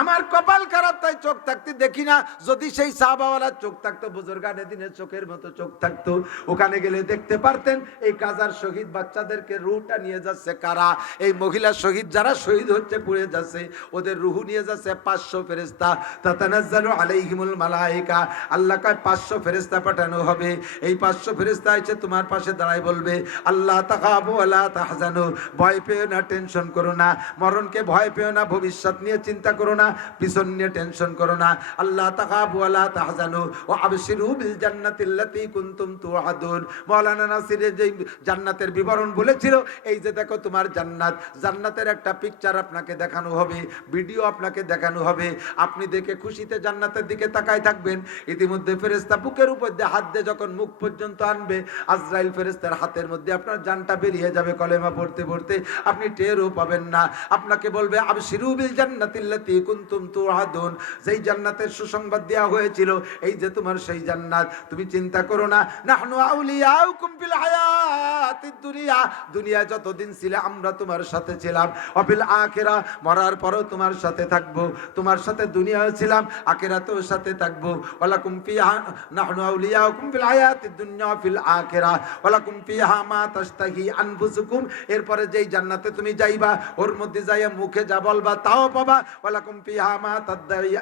আমার কপাল খারাপ, তাই চোখ থাকতে দেখি না। যদি সেই সাহাবাওয়ালার চোখ থাকতো, বুজুর্গানে দিনের চোখের মতো চোখ থাকতো, ওখানে গেলে দেখতে পারতেন এই গাজার শহীদ বাচ্চাদেরকে রুহটা নিয়ে যাচ্ছে কারা? এই মহিলা শহীদ যারা শহীদ হচ্ছে, পুড়ে যাচ্ছে, ওদের রুহু নিয়ে যাচ্ছে 500 ফেরেশতা। তাতানাজ্জালু আলাইহিমুল মালায়েকা। আল্লাহ কয় 500 ফেরেশতা পাঠানো হবে। এই 500 ফেরেশতা এসে তোমার পাশে দাঁড়ায় বলবে, আল্লাহ তাখাবু ওয়ালা তাহজানু, ভয় পেও না, টেনশন করো না, মরণকে ভয় পেও না, ভবিষ্যৎ নিয়ে চিন্তা করো না, পিছন নিয়ে টেনশন করো না। আল্লাহ তাখাবু ওয়ালা তাহজানু ওয়া আবশিরু বিল জান্নাতিল্লাতী কুনতুম তুআদুন। মাওলানা নাসির যে জান্নাতের বিবরণ বলেছিল, এই যে দেখো তোমার জান্নাত, জান্নাতের একটা পিকচার আপনাকে দেখানো হবে, ভিডিও আপনাকে দেখানো হবে। আপনি দেখে খুশিতে জান্নাতের দিকে তাকায় থাকবেন। ইতিমধ্যে ফেরেশতা বুকের উপর দিয়ে হাত দিয়ে যখন মুখ পর্যন্ত আনবে, আজরাইল ফেরেশতার হাতের মধ্যে আপনার জানটা বেরিয়ে যাবে। কলেমা পড়তে পড়তে আপনি টেরও পাবেন না। আপনাকে বলবে, আবশিরু বিল জান্নাতিল্লাতী কুনতুম তুআদুন, যেই জান্নাতের সুসংবাদ দেওয়া হয়েছিল, এই যে তোমার সেই জান্নাত, তুমি চিন্তা করো না। নাহনু আউলিয়াউকুম ফিল হায়াতিদ দুনিয়া, দুনিয়ায় যতদিন ছিলে আমরা তোমার সাথে ছিলাম। ওয়া ফিল আখিরা, মরার পরেও তোমার সাথে থাকবো। তোমার সাথে দুনিয়াও ছিলাম, আখিরাতেও সাথে থাকবো। ওয়ালাকুম ফিহা, নাহনু আউলিয়াউকুম ফিল হায়াতিদ দুনিয়া ফিল আখিরা ওয়ালাকুম ফিহা মা তাশতাহি আনফুসুকুম। এরপরে যেই জান্নাতে তুমি যাইবা, ওর মধ্যে যাইয়া মুখে যা বলবা তাও পাবা। ওয়ালাকুম ফিহা মা তাদাই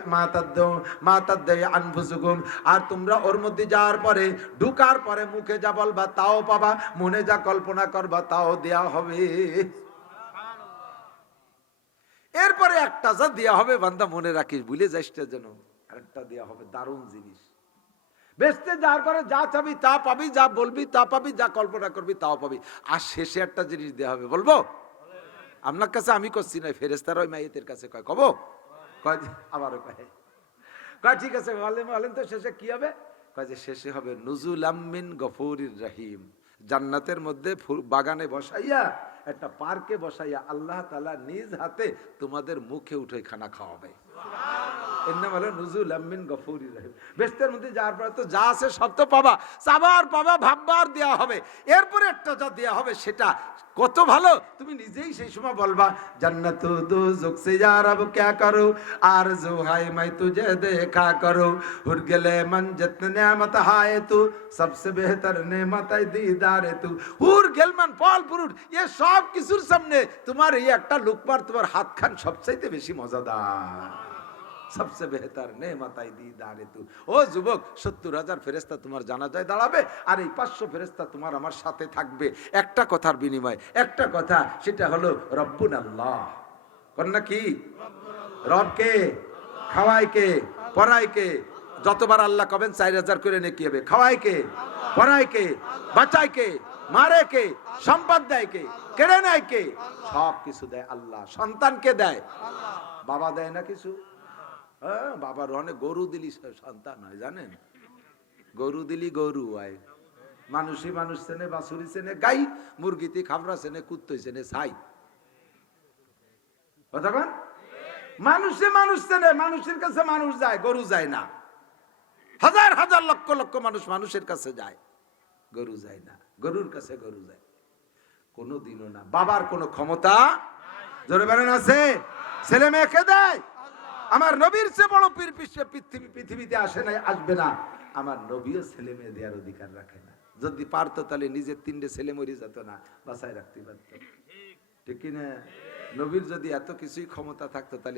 আনফুসুকুম। আর তোমরা ওর মধ্যে যাওয়ার পরে, ঢুকার পরে মুখে যা বলবা তাও পাবা, মনে যা কল্পনা করবা তাও দেয়া হবে। এরপরে একটা যা দেয়া হবে, বান্দা মনে রাখিস, ভুলে যাস যেন, আরেকটা দেয়া হবে, দারুণ জিনিস। বেসতে যাওয়ার পরে যা চাবি তা পাবি, যা বলবি তা পাবি, যা কল্পনা করবি তাও পাবি। আর শেষে একটা জিনিস দেয়া হবে, বলবো? আপনার কাছে আমি করছি না, ফেরেশতারা ওই মাইয়েতের কাছে কয়, কব? কয় আবারও কয়, ঠিক আছে বলেন তো শেষে কি হবে? কয় যে শেষে হবে নুজুলাম মিন গফুরির রহিম। জান্নাতের মধ্যে বাগানে বসাইয়া, একটা পার্কে বসাইয়া আল্লাহ তাআলা নিজ হাতে তোমাদের মুখে উঠে খানা খাওয়াবে। এর নাম হলো নুজুলাম মিন গফুরির রহিম। বেহেশতের মধ্যে যাওয়ার পরে তো যা আছে সব তো পাবা, চাবার পাবা, ভাববার দেয়া হবে, এরপরে একটা যা দেয়া হবে সেটা কত ভালো তুমি নিজেই সেই সময় বলবা জান্নাত দোজখ সে যা রব क्या करो आरज़ू है मैं तुझे देखा करो हुर गले मन जितने नेमत हाय तू सबसे बेहतर नेमत है दीदार तू হুর গেলমান ফল ফুরুট এ সব কিছুর সামনে তোমার এই একটা লুকমার তোমার হাত খান সবচাইতে বেশি মজাদার। सबसे बेहतर नेमत है दीदार तू। ও যুবক ৭০,০০০ ফেরেশতা তোমার জানাজায় দাঁড়াবে আর এই ৫০০ ফেরেশতা তোমার আমার সাথে থাকবে একটা কথার বিনিময়ে, একটা কথা, সেটা হলো রব্বুন আল্লাহ। কন্যা কি? রব কে? খাওয়ায় কে? পড়ায় কে? যতবার আল্লাহ কবেন ৪০০০ করে নেকি হবে। খাওয়ায় কে? পড়ায় কে? বাঁচায় কে? মারে কে? সম্পদ দেয় কে? কেড়ে নেয় কে? সব কিছু দেয় আল্লাহ। সন্তানকে দেয় বাবা, দেয় না কিছু? হ্যাঁ, বাবার অনেক গরু দিলি সন্তান হয় জানেন, গরু দিলি গরু হয়, মানুষই মানুষ চেনে, বাছুরি চেনে গাই, মুরগিতে খাবরা চেনে, কুত্তই চেনে ছাই। কতক্ষণ মানুষে মানুষ চেনে, মানুষের কাছে মানুষ যায়, গরু যায় না। হাজার হাজার লক্ষ লক্ষ মানুষ মানুষের কাছে যায়, গরু যায় না। গরুর কাছে গরু যায় কোনোদিনও না। বাবার কোনো ক্ষমতা জোরে বলেন আছে? ছেলে মেয়েকে দেয়। আমার নবীর চেয়ে বড় পীর পৃথিবীতে আসে না, আসবে না। আমার নবীও ছেলে মেয়ে দেওয়ার অধিকার রাখে না। যদি পারতো তাহলে নিজের ৩টে ছেলে মরে যেত না, বাঁচায় রাখতে পারত। ঠিক কিনা? নবীর যদি এত কিছুই ক্ষমতা থাকতো তাহলে